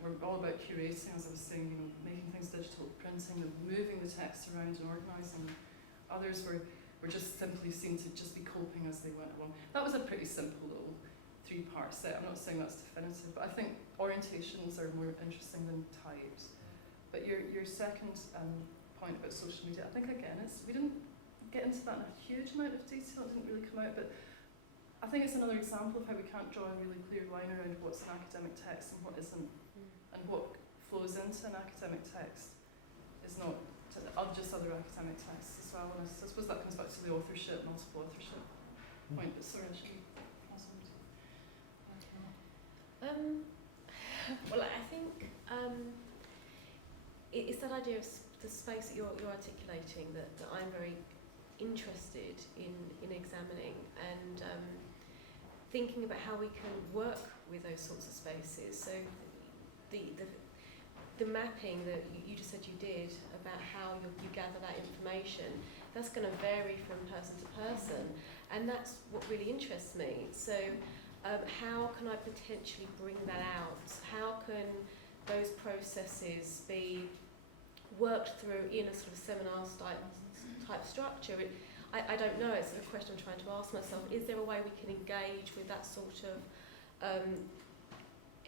were all about curating, as I was saying, you know, making things digital, printing them, moving the text around and organising them. Others were just simply seen to just be coping as they went along. That was a pretty simple little three-part set. I'm not saying that's definitive, but I think orientations are more interesting than types. But your second point about social media, I think again, we didn't get into that in a huge amount of detail, it didn't really come out, but I think it's another example of how we can't draw a really clear line around what's an academic text and what isn't, and what flows into an academic text is not just other academic texts as well. And I suppose that comes back to the authorship, multiple authorship point, but sorry, I should pass on to well, I think it's that idea of the space that you're articulating that I'm very interested in examining, and thinking about how we can work with those sorts of spaces. So the mapping that you just said you did about how you gather that information, that's going to vary from person to person, and that's what really interests me. So how can I potentially bring that out? How can those processes be worked through in a sort of seminar type structure? I don't know, it's a question I'm trying to ask myself. Is there a way we can engage with that sort of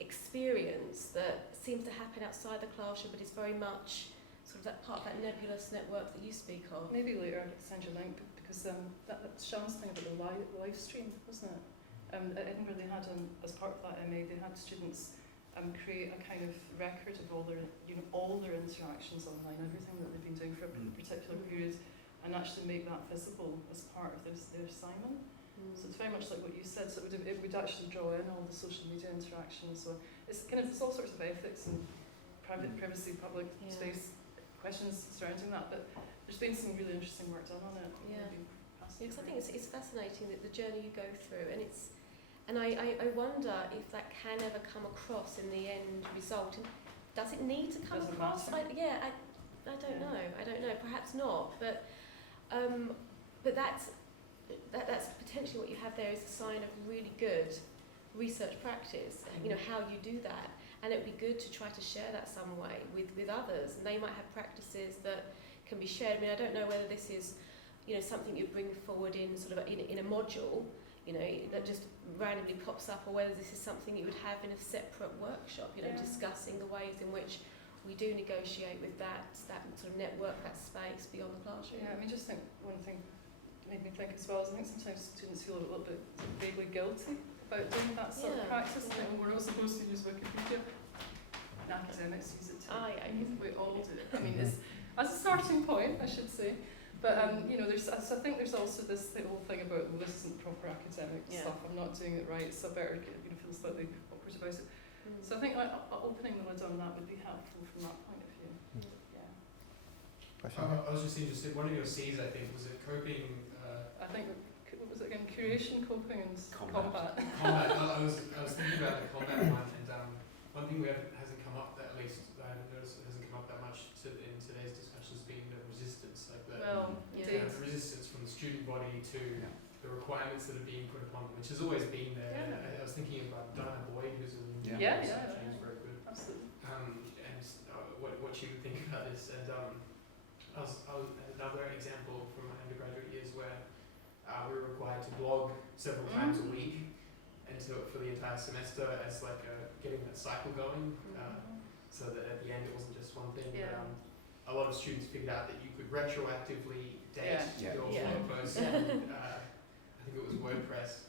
experience that seems to happen outside the classroom but is very much sort of that part of that nebulous network that you speak of? Maybe later I could send you a link, because that's Sean's thing about the live stream, wasn't it? At Edinburgh they had, as part of that MA, they had students create a kind of record of all their interactions online, everything that they've been doing for a particular period, and actually make that visible as part of their assignment. So it's very much like what you said, so it would actually draw in all the social media interactions. So it's all sorts of ethics and privacy, public space questions surrounding that, but there's been some really interesting work done on it. Yeah, because I think it's fascinating that the journey you go through, and I wonder if that can ever come across in the end result. And does it need to come across? I don't know. Perhaps not. But that's potentially what you have there is a sign of really good research practice. You know, how you do that, and it would be good to try to share that some way with others, and they might have practices that can be shared. I mean, I don't know whether this is, you know, something you bring forward in sort of in a module, you know, that just randomly pops up, or whether this is something you would have in a separate workshop, you know, discussing the ways in which we do negotiate with that sort of network, that space beyond the classroom. Yeah, I mean, just think one thing made me think as well is I think sometimes students feel a little bit vaguely guilty about doing that sort of practice. I think we're not supposed to use Wikipedia. And academics use it too. We all do it. I mean, it's as a starting point, I should say. But you know, I think there's also the whole thing about, well, this isn't proper academic stuff. I'm not doing it right, so I better feel slightly awkward about it. So I think opening the lid on that would be helpful from that point of view. Yeah. I was just interested. One of your C's, I think, was it coping. I think what was it again? Curation, coping, and combat. Combat. I was thinking about the combat one, and one thing hasn't come up, that at least I haven't noticed, hasn't come up that much in today's discussions, being the resistance, like the resistance from the student body to the requirements that are being put upon them, which has always been there. And I was thinking about Diana Boyd, who's a she's very good. Absolutely. And what she would think about this. And I was another example from my undergraduate years where we were required to blog several times a week, and for the entire semester as like getting that cycle going, so that at the end it wasn't just one thing. But, a lot of students figured out that you could retroactively date your blog posts. And, I think it was WordPress.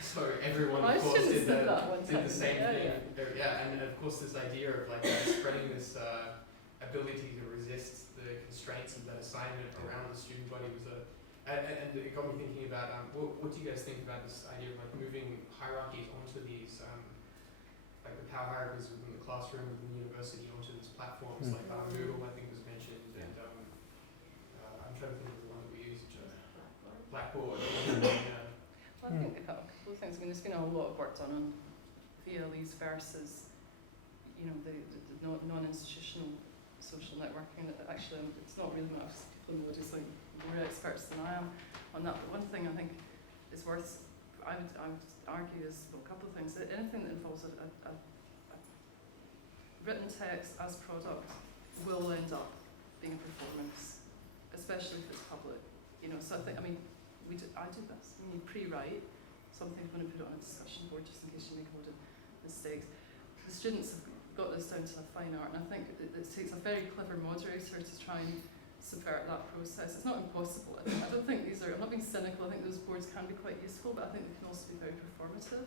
So everyone, of course, did the same thing. And of course, this idea of like spreading this ability to resist the constraints of that assignment around the student body was and it got me thinking about what do you guys think about this idea of like moving hierarchies onto these like the power hierarchies within the classroom, within the university, onto these platforms like Moodle, I think was mentioned, and I'm trying to think of the one that we used, Blackboard. Yeah. Well, I think a couple of things. I mean, there's been a whole lot of work done on VLEs versus, you know, the non-institutional social networking. That actually, it's not really much. People know just like more experts than I am on that. But one thing I think is worth, I would argue, is a couple of things. Anything that involves a written text as product will end up being a performance, especially if it's public. You know, so I mean, I do this. When you pre-write something, I'm going to put it on a discussion board just in case you make a lot of mistakes. The students have got this down to a fine art, and I think it takes a very clever moderator to try and subvert that process. It's not impossible. I don't think these are, I'm not being cynical, I think those boards can be quite useful, but I think they can also be very performative.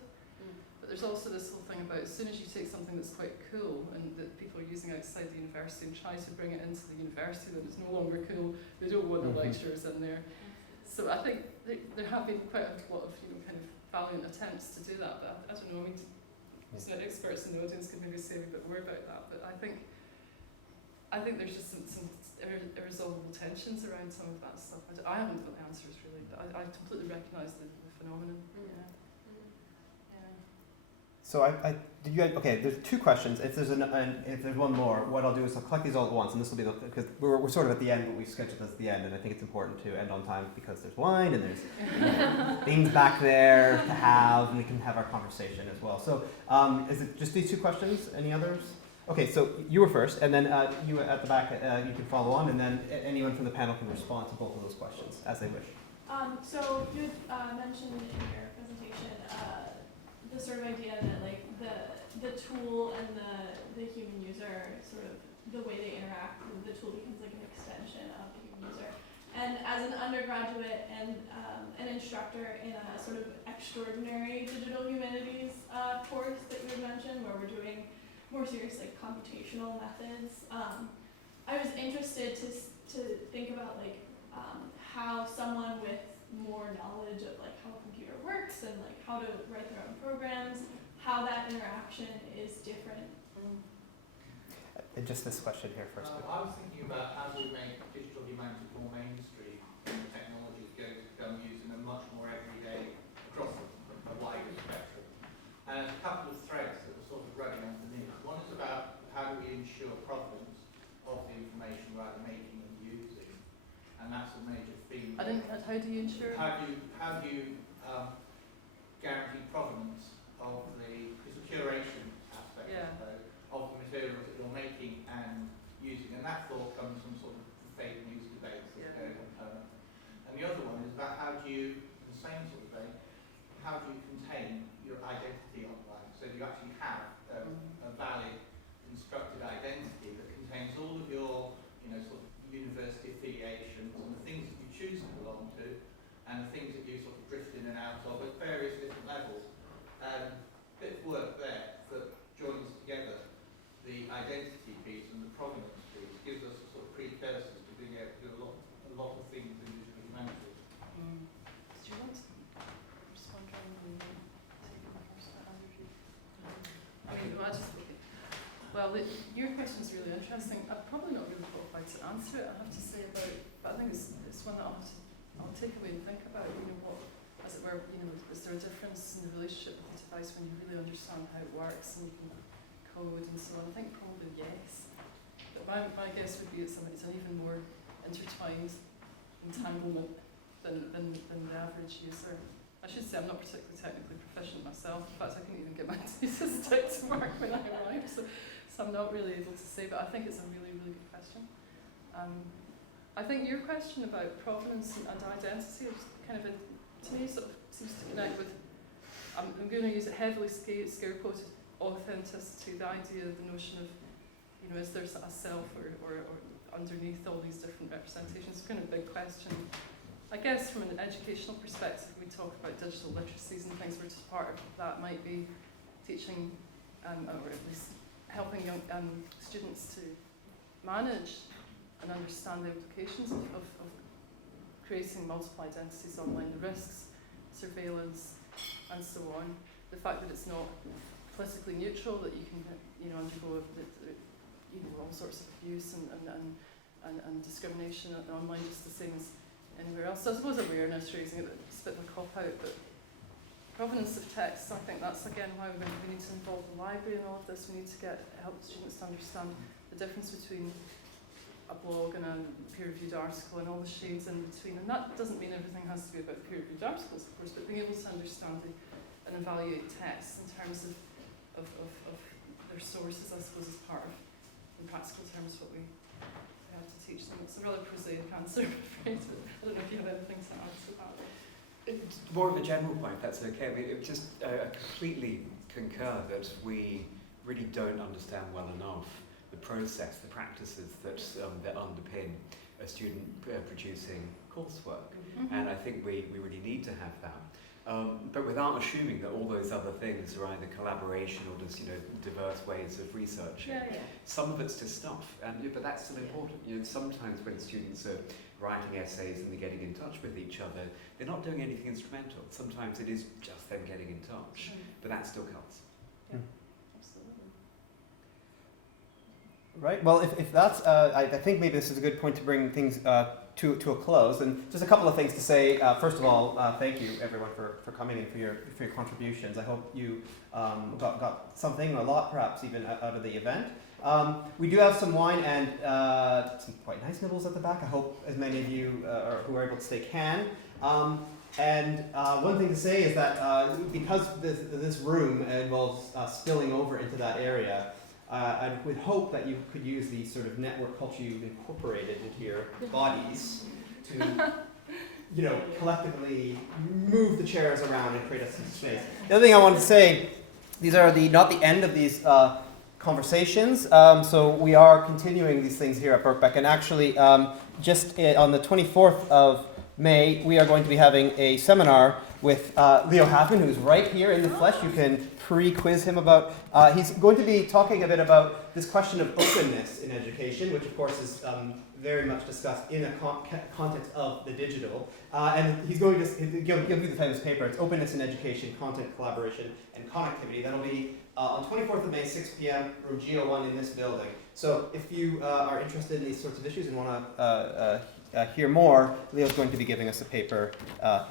But there's also this whole thing about as soon as you take something that's quite cool and that people are using outside the university and try to bring it into the university, then it's no longer cool. They don't want the lecturers in there. So I think there have been quite a lot of, you know, kind of valiant attempts to do that, but I don't know, I mean, experts in the audience could maybe say a bit more about that, but I think there's just some irresolvable tensions around some of that stuff. I haven't got the answers really, but I completely recognise the phenomenon. So okay, there's two questions. If there's one more, what I'll do is I'll collect these all at once, and this will be because we're sort of at the end, but we've scheduled this at the end, and I think it's important to end on time because there's wine and there's things back there to have, and we can have our conversation as well. So is it just these two questions? Any others? Okay, so you were first, and then you at the back, you can follow on, and then anyone from the panel can respond to both of those questions as they wish. So you had mentioned in your presentation the sort of idea that like the tool and the human user, sort of the way they interact, the tool becomes like an extension of the human user. And as an undergraduate and an instructor in a sort of extraordinary digital humanities course that you had mentioned, where we're doing more serious like computational methods, I was interested to think about like how someone with more knowledge of like how a computer works and like how to write their own programs, how that interaction is different. Just this question here first. I was thinking about how do we make digital humanities more mainstream when the technology is going to become used in a much more everyday, across a wider spectrum. And there's a couple of threads that are sort of running underneath. One is about how do we ensure provenance of the information we're either making and using, and that's a major theme. How do you ensure? How do you guarantee provenance of the curation aspect, I suppose, of the materials that you're making and using, and that thought comes from sort of the fake news debates that are going on. And the other one is about how do you, in the same sort of vein, how do you contain your identity online, so you actually have a valid constructed identity that contains all of your, you know, sort of university affiliations and the things that you choose to belong to, and the things that you sort of drift in and out of at various different levels. Bit of work there that joins together the identity piece and the provenance piece, gives us a sort of precursors to being able to do a lot of things in digital humanities. Do you want to respond to take the first Andrew? I mean, your question is really interesting. I'm probably not really qualified to answer it, I have to say, but I think it's one that I'll take away and think about, you know, what, as it were, you know, is there a difference in the relationship with the device when you really understand how it works and you can code and so on? I think probably yes. But my guess would be it's an even more intertwined entanglement than the average user. I should say I'm not particularly technically proficient myself. In fact, I couldn't even get my thesis stick to work when I arrived, so I'm not really able to say, but I think it's a really, really good question. I think your question about provenance and identity is kind of, to me, sort of seems to connect with, I'm going to use it heavily scare-quoted, authenticity, the idea, the notion of, you know, is there a self or underneath all these different representations? It's kind of a big question. I guess from an educational perspective, we talk about digital literacies and things, which part of that might be teaching, or at least helping young students to manage and understand the implications of creating multiple identities online, the risks, surveillance, and so on. The fact that it's not politically neutral, that you can, undergo all sorts of abuse and discrimination online just the same as anywhere else. So I suppose awareness raising, it's a bit of a cop-out, but provenance of texts, I think that's again why we need to involve the library in all of this. We need to help students to understand the difference between a blog and a peer-reviewed article and all the shades in between. And that doesn't mean everything has to be about peer-reviewed articles, of course, but being able to understand and evaluate texts in terms of their sources, I suppose, is part of, in practical terms, what we have to teach them. It's a rather prosaic answer, I'm afraid, but I don't know if you have anything to add to that. It's more of a general point, that's okay. I completely concur that we really don't understand well enough the process, the practices that underpin a student producing coursework. Mm-hmm. And I think we really need to have that. But without assuming that all those other things are either collaboration or just diverse ways of researching. Yeah. Some of it's just stuff, but that's still important. Sometimes when students are writing essays and they're getting in touch with each other, they're not doing anything instrumental. Sometimes it is just them getting in touch, but that still counts. Yeah, absolutely. Right. Well, if that's, I think maybe this is a good point to bring things to a close. And just a couple of things to say. First of all, thank you everyone for coming and for your contributions. I hope you got something, a lot perhaps even, out of the event. We do have some wine and some quite nice nibbles at the back. I hope as many of you who are able to stay can. And one thing to say is that because this room involves spilling over into that area, I would hope that you could use the sort of network culture you've incorporated into your bodies to, collectively move the chairs around and create some space. The other thing I wanted to say, these are not the end of these conversations. So we are continuing these things here at Birkbeck, and actually just on the 24th of May, we are going to be having a seminar with Leo Halden, who's right here in the flesh. You can pre-quiz him about, he's going to be talking a bit about this question of openness in education, which of course is very much discussed in a context of the digital. And he's going to give you the title of his paper. It's Openness in Education, Content Collaboration, and Connectivity. That'll be on 24th of May, 6 p.m., room G01 in this building. So if you are interested in these sorts of issues and want to hear more, Leo's going to be giving us a paper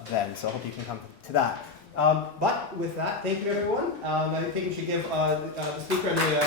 then, so I hope you can come to that. But with that, thank you everyone. I think we should give the speaker and the